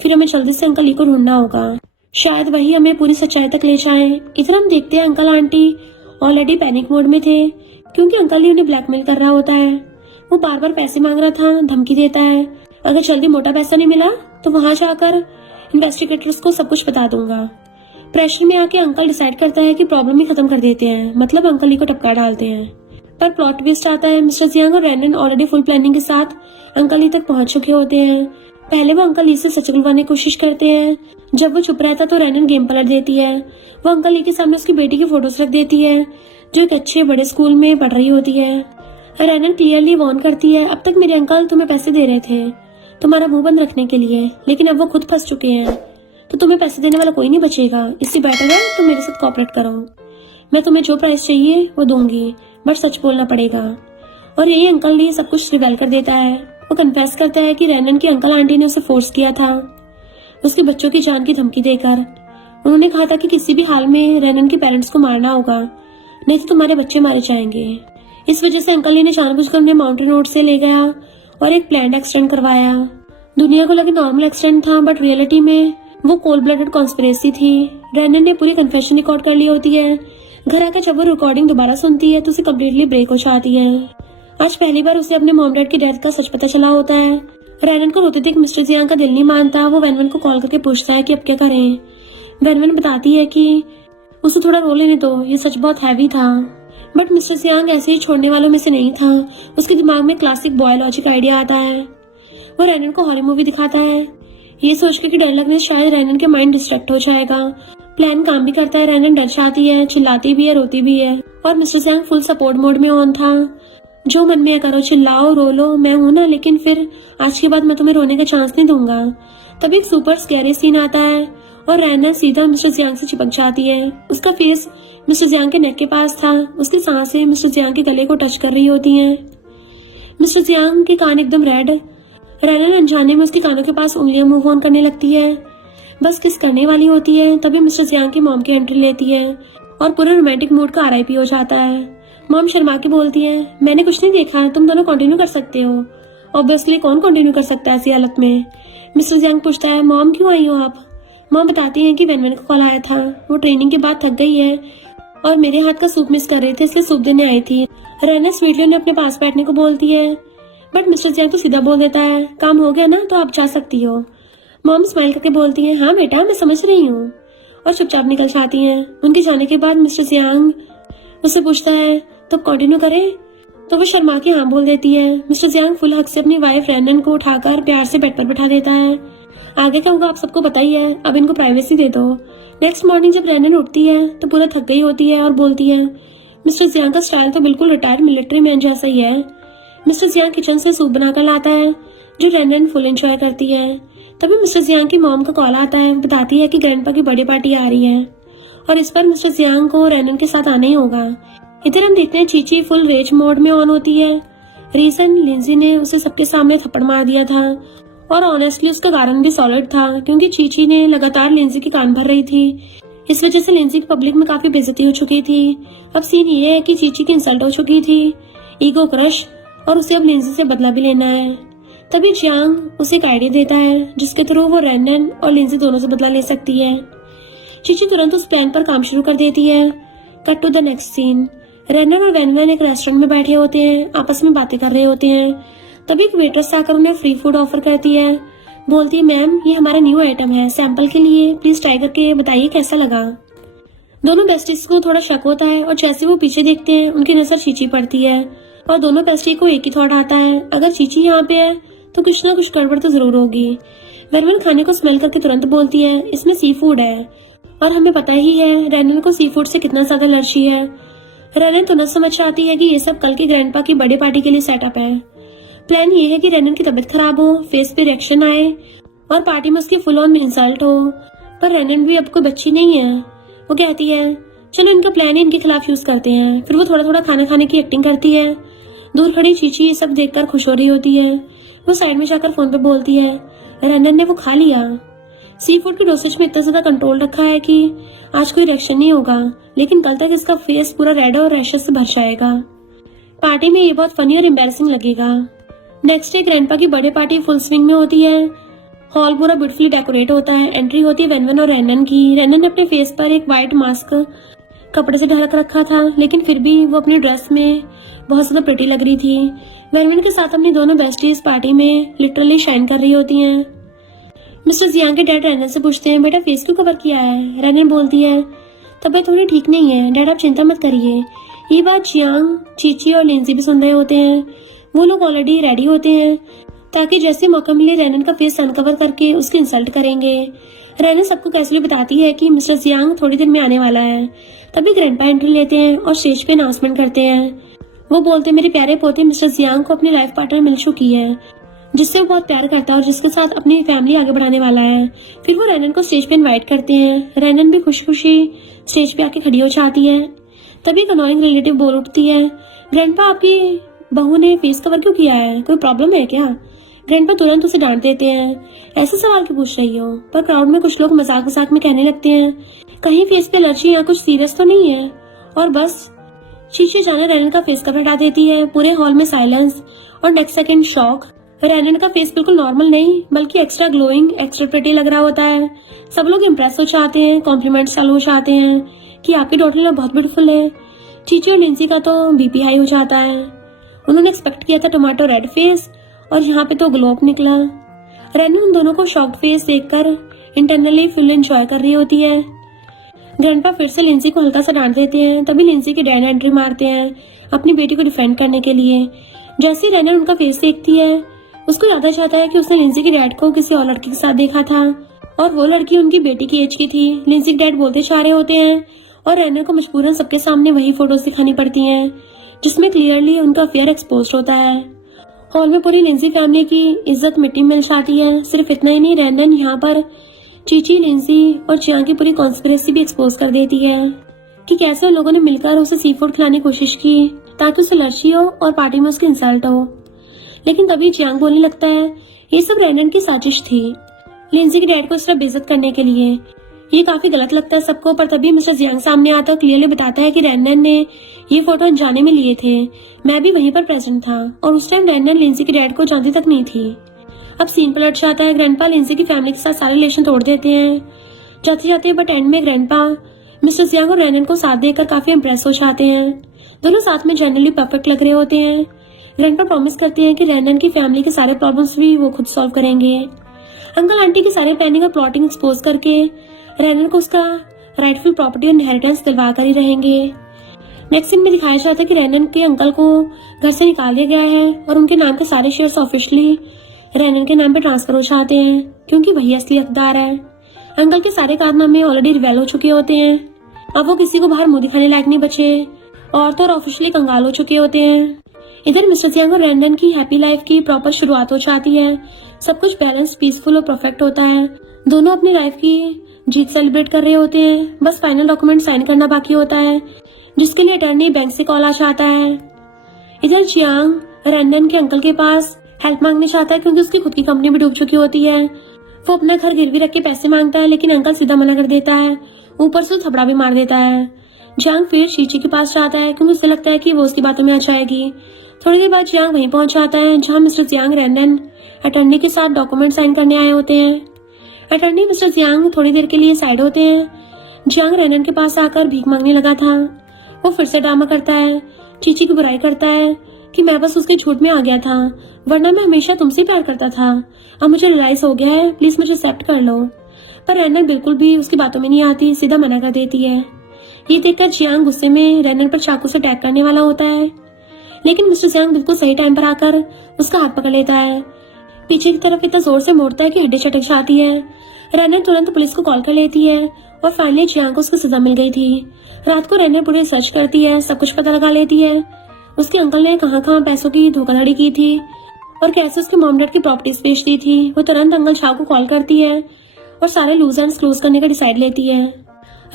फिर हमें जल्दी से अंकल ली को ढूंढना होगा, शायद वही हमें पूरी सच्चाई तक ले जाए। इधर हम देखते हैं uncle aunty already panic mode में थे क्योंकि अंकल ली उन्हें ब्लैकमेल कर रहा होता है। वो बार बार पैसे मांग रहा था, धमकी देता है, अगर जल्दी मोटा पैसा नहीं मिला तो वहां जाकर इन्वेस्टिगेटर्स को सब कुछ बता दूंगा। प्रेशर में आके अंकल डिसाइड करता है कि प्रॉब्लम ही खत्म कर देते हैं, मतलब अंकल ली को टपका डालते हैं। पर प्लॉट ट्विस्ट आता है। मिस्टर जियांग और रैनन ऑलरेडी फुल प्लानिंग के साथ अंकल ली तक पहुंच चुके होते हैं। पहले वो अंकल ली से सच बुलवाने की कोशिश करते हैं। जब वो चुप रहता तो रैनन गेम पलट देती है। वो अंकल ली के सामने उसकी बेटी की फोटोज रख देती है जो एक अच्छे बड़े स्कूल में पढ़ रही होती है। रैनन क्लियरली वार्न करती है, अब तक मेरे अंकल तुम्हें पैसे दे रहे थे तुम्हारा मुंह बंद रखने के लिए, लेकिन अब वो खुद फंस चुके हैं तो तुम्हें पैसे देने वाला कोई नहीं बचेगा। इससे बेटर है तुम मेरे साथ कोऑपरेट करो, मैं तुम्हें जो प्राइस चाहिए वो दूंगी, बट सच बोलना पड़ेगा। और यही अंकल ली सब कुछ रिवेल कर देता है। वो कन्फेस करता है कि रैनन की अंकल आंटी ने उसे फोर्स किया था उसके बच्चों की जान की धमकी देकर। उन्होंने कहा था कि किसी भी हाल में रैनन के पेरेंट्स को मारना होगा, नहीं तो तुम्हारे बच्चे मारे जाएंगे। इस वजह से अंकल ली ने जानबूझकर उन्हें माउंटेन रोड से ले गया और एक प्लान्ड एक्सीडेंट करवाया। दुनिया को लगे नॉर्मल एक्सीडेंट था, बट रियलिटी में वो कोल्ड ब्लडेड कॉन्स्पिरेसी थी। रैनन ने पूरी कन्फेशन रिकॉर्ड कर ली होती है। घर आकर जब वो रिकॉर्डिंग दोबारा सुनती है तो उसे कम्प्लीटली ब्रेक हो जाती है। आज पहली बार उसे अपने मॉम डैड की डेथ का सच पता चला होता है। रैनन को रोते देख मिस्टर जियांग का दिल नहीं मानता। वो वैनवन को कॉल करके पूछता है कि अब क्या करें। वैनवन बताती है कि उसे थोड़ा रो लेने दो, ये सच बहुत हैवी था। बट मिस्टर जियांग ऐसे ही छोड़ने वालों में से नहीं था। उसके दिमाग में क्लासिक बॉय लॉजिक आइडिया आता है। वो रैनन को हॉरर मूवी दिखाता है, ये सोचकर कि डर लगने से शायद रैनन के माइंड डिस्ट्रैक्ट हो जाएगा। प्लान काम भी करता है। रैनन डर जाती है, चिल्लाती भी है, रोती भी है, और mister Jiang full support mode में ऑन था। जो मन में करो, चिल्लाओ, रो लो, मैं हूं ना, लेकिन फिर आज के बाद मैं तुम्हें रोने का चांस नहीं दूंगा। तभी एक सुपर स्कैरी सीन आता है और रैनन सीधा मिस्टर जियांग से चिपक जाती है। उसका फेस मिस्टर जियांग के नेक के पास था। उसकी सांसें मिस्टर जियांग के गले को टच कर रही होती हैं। मिस्टर जियांग के कान एकदम रेड। रैनन अनजाने में उसके कानों के पास उंगलियां मूव ऑन करने लगती है, बस किस करने वाली होती है। तभी मिस्टर जियांग की मॉम की एंट्री लेती है और पूरे रोमांटिक मूड का RIP हो जाता है। मॉम शर्मा के बोलती है, मैंने कुछ नहीं देखा, तुम दोनों कंटिन्यू कर सकते हो। ऑब्वियसली कौन कंटिन्यू कर सकता है ऐसी हालत में। मिस्टर जियांग पूछता है, मॉम क्यों आई हो आप? मॉम बताती है कि वैनवन का कॉल आया था, वो ट्रेनिंग के बाद थक गई है और मेरे हाथ का सूप मिस कर रहे थे, इसलिए सूप देने आई थी। रैनन स्वीटली ने अपने पास बैठने को बोलती है, बट मिस्टर जियांग तो सीधा बोल देता है, काम हो गया ना तो आप जा सकती हो। मॉम स्माइल करके बोलती है, हाँ बेटा मैं समझ रही हूँ, और चुपचाप निकल जाती हैं। उनके जाने के बाद मिस्टर जियांग उससे पूछता है, तो कंटिन्यू करें? तो वो शर्मा के हाँ बोल देती है। मिस्टर जियांग फुल हक से अपनी वाइफ रैनन को उठाकर प्यार से बेड पर बैठा देता है। आगे क्या होगा आप सबको बताइए, अब इनको प्राइवेसी दे दो। नेक्स्ट मॉर्निंग जब रैनन उठती है तो पूरा थक गई होती है और बोलती है, मिस्टर जियांग का स्टाइल तो बिल्कुल रिटायर्ड मिलिट्री मैन जैसा ही है। मिस्टर जियांग किचन से सूप बनाकर लाता है जो रैनन फुल एंजॉय करती है। तभी मिस्टर जियांग की मॉम का कॉल आता है, बताती है कि ग्रैंडपा की बर्थडे पार्टी आ रही है और इस पर मिस्टर जियांग को रैनन के साथ आना ही होगा। इधर हम देखते हैं चीची फुल रेज मोड में ऑन होती है। रीजन लिंजी ने उसे सबके सामने थप्पड़ मार दिया था और ऑनेस्टली उसका कारण भी सॉलिड था, क्योंकि चीची ने लगातार लिंजी के कान भर रही थी। इस वजह से लिंजी की पब्लिक में काफी बेइज्जती हो चुकी थी। अब सीन ये है कि चीची की इंसल्ट हो चुकी थी, ईगो क्रश, और उसे अब लिंजी से बदला भी लेना है। तभी जियांग उसे एक आइडिया देता है जिसके थ्रू वो रैनन और लिंजी दोनों से बदला ले सकती है। चीची तुरंत उस प्लान पर काम शुरू कर देती है। Cut to the next scene. रैनन और वैनवन एक रेस्टोरेंट में बैठे होते हैं, आपस में बातें कर रहे होते हैं। तभी एक वेट्रेस आकर उन्हें फ्री फूड ऑफर करती है। बोलती है, मैम ये हमारा न्यू आइटम है, सैंपल के लिए प्लीज ट्राई करके बताइए कैसा लगा। दोनों बेस्टीज को थोड़ा शक होता है और जैसे वो पीछे देखते हैं उनकी नजर चीची पड़ती है और दोनों बेस्टी को एक ही थॉट आता है, अगर चीची यहाँ पे है तो कुछ ना कुछ गड़बड़ तो जरूर होगी। वेनवन खाने को स्मेल करके तुरंत बोलती है, इसमें सी फूड है और हमें पता ही है रेनन को सी फूड से कितना ज्यादा एलर्जी है। रेनन तो न समझ आती है कि ये सब कल की ग्रैंडपा की बर्थडे पार्टी के लिए सेटअप है। प्लान ये है कि रेनन की तबीयत खराब हो, फेस पे रिएक्शन आए और पार्टी में उसकी फुल ऑन इंसल्ट हो, पर रेनन भी अब कोई बच्ची नहीं है। वो कहती है चलो इनका प्लान ही इनके खिलाफ यूज करते हैं। फिर वो थोड़ा थोड़ा खाना खाने की एक्टिंग करती है। दूर खड़ी चीची ये सब देखकर खुश हो रही होती है। वो साइड में जाकर फोन पे बोलती है, रेनन ने वो खा लिया। सी फूड की डोसेज में इतना ज्यादा कंट्रोल रखा है कि आज कोई रिएक्शन नहीं होगा, लेकिन कल तक इसका फेस पूरा रेड और रैशेस से भर जाएगा। पार्टी में ये बहुत फनी और एम्बैरेसिंग लगेगा। नेक्स्ट डे ग्रैंडपा की बर्थडे पार्टी फुल स्विंग में होती है। हॉल पूरा ब्यूटीफुली डेकोरेट होता है। एंट्री होती है वेनवन और रेनन की। रेनन ने अपने फेस पर एक व्हाइट मास्क कपड़े से ढक रखा था, लेकिन फिर भी वो अपनी ड्रेस में बहुत ज्यादा प्रिटी लग रही थी। वेनवन के साथ अपनी दोनों बेस्टीज पार्टी में लिटरली शाइन कर रही होती हैं। मिस्टर जियांग के डैड रेनन से पूछते हैं, बेटा फेस क्यों कवर किया है? रेनन बोलती है, तबीयत थोड़ी ठीक नहीं है डैड, आप चिंता मत करिए। ये बात जियांग, चीची और लिंजी भी सुन रहे होते हैं। वो लोग ऑलरेडी रेडी होते हैं ताकि जैसे मौका मिले रेनन का फेस अनकवर करके उसकी इंसल्ट करेंगे। रेनन सबको कैसे बताती है कि मिस्टर जियांग थोड़ी देर में आने वाला है। तभी ग्रैंडपा एंट्री लेते हैं और स्टेज पे अनाउंसमेंट करते हैं। वो बोलते हैं, मेरे प्यारे पोते मिस्टर जियांग को अपनी लाइफ पार्टनर मिल चुकी है जिससे वो बहुत प्यार करता है और जिसके साथ अपनी फैमिली आगे बढ़ाने वाला है। फिर वो रेनन को स्टेज पे इनवाइट करते हैं। रेनन भी खुशी खुशी स्टेज पे आके खड़ी हो जाती है। तभी एक अनोइंग रिलेटिव बोल उठती है, ग्रैंडपा आपकी बहू ने फेस कवर क्यों किया है, कोई प्रॉब्लम है क्या? ग्रैंडपा तुरंत उसे डांट देते हैं, ऐसे सवाल क्यों पूछ रही हो? पर क्राउड में कुछ लोग मजाक मजाक में कहने लगते हैं, कहीं फेस पे एलर्जी या कुछ सीरियस तो नहीं है? और बस शीशे जाने रेनन का फेस कवर हटा देती है। पूरे हॉल में साइलेंस और नेक्स्ट सेकंड शॉक। रेनन का फेस बिल्कुल नॉर्मल नहीं बल्कि एक्स्ट्रा ग्लोइंग, एक्स्ट्रा प्रिटी लग रहा होता है। सब लोग इम्प्रेस हो जाते हैं, कॉम्प्लीमेंट चालू हो जाते हैं कि आपकी डॉटर बहुत ब्यूटीफुल है। चीची और लिंसी का तो बीपी हाई हो जाता है। उन्होंने एक्सपेक्ट किया था टोमेटो रेड फेस और यहाँ पे तो ग्लोब निकला। रेनन उन दोनों को शॉक्ड फेस देखकर इंटरनली फुल एंजॉय कर रही होती है। ग्रैंडपा फिर से लिंसी को हल्का सा डांट देते हैं। तभी लिंसी के डैड एंट्री मारते हैं अपनी बेटी को डिफेंड करने के लिए। जैसे ही रेनन उनका फेस देखती है उसको याद आ जाता है कि उसने लिंसी के डैड को किसी और लड़की के साथ देखा था और वो लड़की उनकी बेटी की एज की थी। लिंसी के डैड बोलते जा रहे होते हैं और रेनन को मजबूरन सबके सामने वही फोटोज दिखानी पड़ती हैं जिसमें क्लियरली उनका अफेयर एक्सपोज होता है। हॉल में पूरी लिंसी फैमिली की इज्जत मिट्टी मिल जाती है। सिर्फ इतना ही नहीं, रेनन यहाँ पर चीची, लिंसी और जियांग की पूरी कॉन्स्पिरेसी भी एक्सपोज कर देती है कि कैसे उन लोगों ने मिलकर उसे सी फूड खिलाने की कोशिश की ताकि उसे एलर्जी हो और पार्टी में उसकी इंसल्ट हो। लेकिन तभी जियांग बोलने लगता है, ये सब रेनन की साजिश थी लिंसी के डैड को सिर्फ बेइज्जत करने के लिए। ये काफी गलत लगता है सबको, पर तभी मिस्टर जियांग सामने आता है, क्लियरली बताता है कि रेनन ने ये फोटो अनजाने में लिए थे। मैं भी वहीं पर प्रेजेंट था और उस टाइम रेनन लिंसी के डैड को जानती तक नहीं थी। अब सीन पलट जाता है। ग्रैंडपा लिंसी की फैमिली के साथ सारे रिलेशन तोड़ देते हैं जाते जाते, बट एंड में ग्रैंडपा मिस्टर जियांग और रेनन को साथ देखकर काफी इम्प्रेस हो जाते हैं। दोनों साथ में जनरली परफेक्ट लग रहे होते हैं। ग्रैंडपा प्रॉमिस करते हैं कि रेनन की फैमिली के सारे प्रॉब्लम्स भी वो खुद सॉल्व करेंगे। अंकल आंटी की सारी प्लानिंग और प्लॉटिंग एक्सपोज करके रेनन को उसका राइटफुल प्रॉपर्टी और इनहेरिटेंस दिलवा कर ही रहेंगे। नेक्स्ट सीन में दिखाया जाता है कि रेनन के अंकल को घर से निकाल दिया गया है और उनके नाम के सारे शेयर्स ऑफिशियली रेनन के नाम पे ट्रांसफर हो जाते हैं क्योंकि वही असली हकदार है। अंकल के सारे कारनामे ऑलरेडी रिवेल हो चुके होते हैं। अब वो किसी को बाहर मुंह दिखाने लायक नहीं बचे और तो ऑफिशियली कंगाल हो चुके होते हैं। इधर मिस्टर जियांग और रेनन की हैप्पी लाइफ की प्रॉपर शुरुआत हो जाती है। सब कुछ बैलेंस, पीसफुल और परफेक्ट होता है। दोनों अपनी लाइफ की जीत सेलिब्रेट कर रहे होते हैं। बस फाइनल डॉक्यूमेंट साइन करना बाकी होता है जिसके लिए अटर्नी बैंक से कॉल आ जाता है। इधर जियांग रेनन के अंकल के पास हेल्प मांगने चाहता है क्योंकि उसकी खुद की कंपनी भी डूब चुकी होती है। वो अपना घर गिरवी रख के पैसे मांगता है लेकिन अंकल सीधा मना कर देता है, ऊपर से थपड़ा भी मार देता है। जियांग फिर शीची के पास जाता है क्योंकि उसे लगता है कि वो उसकी बातों में आ जाएगी। थोड़ी देर बाद जियांग वहीं पहुंच जाता है जहां मिस्टर जियांग रेनन अटर्नी के साथ डॉक्यूमेंट साइन करने आए होते हैं। अटर्नी मिस्टर जियांग थोड़ी देर के लिए साइड होते हैं। जियांग रेनन के पास आकर भीख मांगने लगा था। वो फिर से ड्रामा करता है, चीची की बुराई करता है कि मैं बस उसके झूठ में आ गया था, वरना मैं हमेशा तुमसे प्यार करता था। अब मुझे रियलाइज हो गया है, प्लीज मुझे एक्सेप्ट कर लो। पर रेनन बिल्कुल भी उसकी बातों में नहीं आती, सीधा मना कर देती है। ये देखकर जियांग गुस्से में रेनन पर चाकू से अटैक करने वाला होता है, लेकिन मिस्टर जियांग बिल्कुल सही टाइम पर आकर उसका हाथ पकड़ लेता है। पीछे की तरफ इतना जोर से मोड़ता है कि हड्डी चटक जाती है। रेनन तुरंत पुलिस को कॉल कर लेती है और फाइनली जियांग को उसकी सजा मिल गई थी। रात को रेनन पूरी सर्च करती है, सब कुछ पता लगा लेती है। उसके अंकल ने कहाँ पैसों की धोखाधड़ी की थी और कैसे उसके मॉम डैड की प्रॉपर्टीज बेच दी थी। वो तुरंत अंकल शाह को कॉल करती है और सारे लूज एंड्स क्लोज करने का डिसाइड लेती है।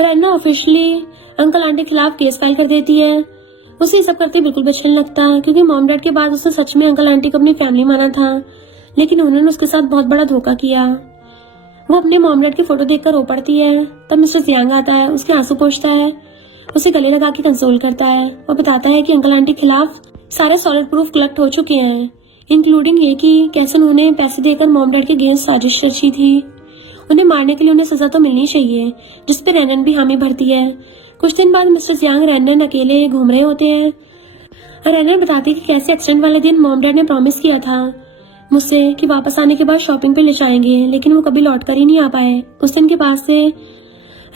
रेना ऑफिशियली अंकल आंटी के खिलाफ केस फाइल कर देती है। उसे ये सब करते बिल्कुल भी अच्छा नहीं लगता, क्योंकि मॉम डैड के बाद उसने सच में अंकल आंटी को अपनी फैमिली माना था, लेकिन उन्होंने उसके साथ बहुत बड़ा धोखा किया। वो अपने मॉम डैड की फोटो देखकर रो पड़ती है। तब मिस्टर जियांग आता है, उसके आंसू पोंछता है, उसे गले लगा के कंसोल करता है और बताता है कि अंकल आंटी के खिलाफ सारे सॉलिड प्रूफ कलेक्ट हो चुके हैं, इंक्लूडिंग ये कि कैसे उन्होंने पैसे देकर मॉम डैड के अगेंस्ट साजिश रची थी। उन्हें मारने के लिए उन्हें सजा तो मिलनी चाहिए, जिसपे रेनन भी हामी भरती है। कुछ दिन बाद मिस्टर जियांग रेनन अकेले घूम रहे होते हैं। रेनन बताती है कि कैसे एक्सीडेंट वाले दिन मॉम डैड ने प्रॉमिस किया था मुझसे कि वापस आने के बाद शॉपिंग पे ले जाएंगे, लेकिन वो कभी लौट कर ही नहीं आ पाए। उस दिन के बाद से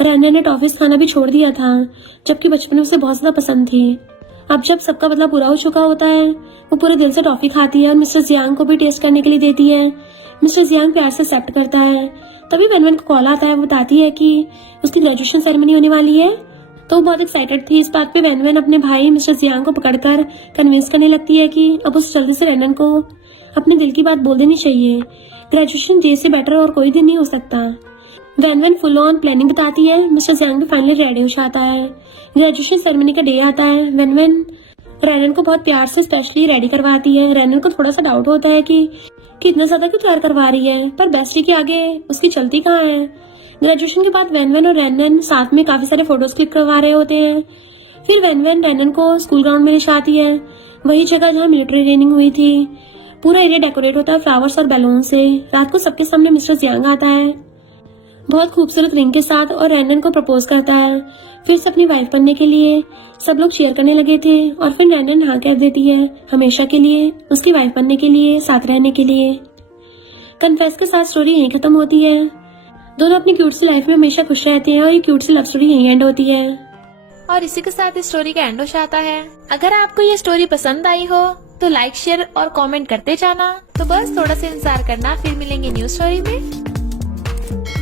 रेनन ने टॉफीज खाना भी छोड़ दिया था, जबकि बचपन में उसे बहुत ज्यादा पसंद थी। अब जब सबका बदला पूरा हो चुका होता है, वो पूरे दिल से टॉफी खाती है और मिस्टर जियांग को भी टेस्ट करने के लिए देती है। मिस्टर जियांग प्यार से एक्सेप्ट करता है। तभी वेनवेन को कॉल आता है। वो बताती है कि उसकी ग्रेजुएशन सेरेमनी होने वाली है, तो वो बहुत एक्साइटेड थी। इस बात पे वेनवेन अपने भाई मिस्टर जियांग को पकड़कर कन्विंस करने लगती है कि अब उसे जल्दी से रेनन को अपने दिल की बात बोल देनी चाहिए। ग्रेजुएशन डे से बेटर और कोई दिन नहीं हो सकता। वेनवेन फुल ऑन प्लानिंग बताती है। मिस्टर जियांग भी फाइनली रेडी हो जाता है। ग्रेजुएशन सेरेमनी का डे आता है। वेनवेन रेनन को बहुत प्यार से स्पेशली रेडी करवाती है। रेनन को थोड़ा सा डाउट होता है कि इतना ज्यादा क्यों तैयार करवा रही है, पर बेस्टी के आगे उसकी चलती कहाँ है। ग्रेजुएशन के बाद वेनवेन और रेनन साथ में काफी सारे फोटोज क्लिक करवा रहे होते हैं। फिर वेनवेन रेनन को स्कूल ग्राउंड में ले जाती है, वही जगह जहाँ मिलिट्री ट्रेनिंग हुई थी। पूरा एरिया डेकोरेट होता है फ्लावर्स और बैलून से। रात को सबके सामने मिस्टर जियांग आता है बहुत खूबसूरत रिंग के साथ और रेनन को प्रपोज करता है। फिर से अपनी वाइफ बनने के लिए सब लोग चीयर करने लगे थे और फिर रेनन हाँ कह देती है, हमेशा के लिए उसकी वाइफ बनने के लिए, साथ रहने के लिए। कन्फेस के साथ स्टोरी यहीं खत्म होती है। दोनों अपनी क्यूट सी लाइफ में हमेशा खुश रहते हैं और ये क्यूट सी लव स्टोरी यहीं एंड होती है। और इसी के साथ इस स्टोरी का एंड हो जाता है। अगर आपको ये स्टोरी पसंद आई हो तो लाइक, शेयर और कमेंट करते जाना। तो बस थोड़ा सा इंतजार करना, फिर मिलेंगे न्यू स्टोरी में।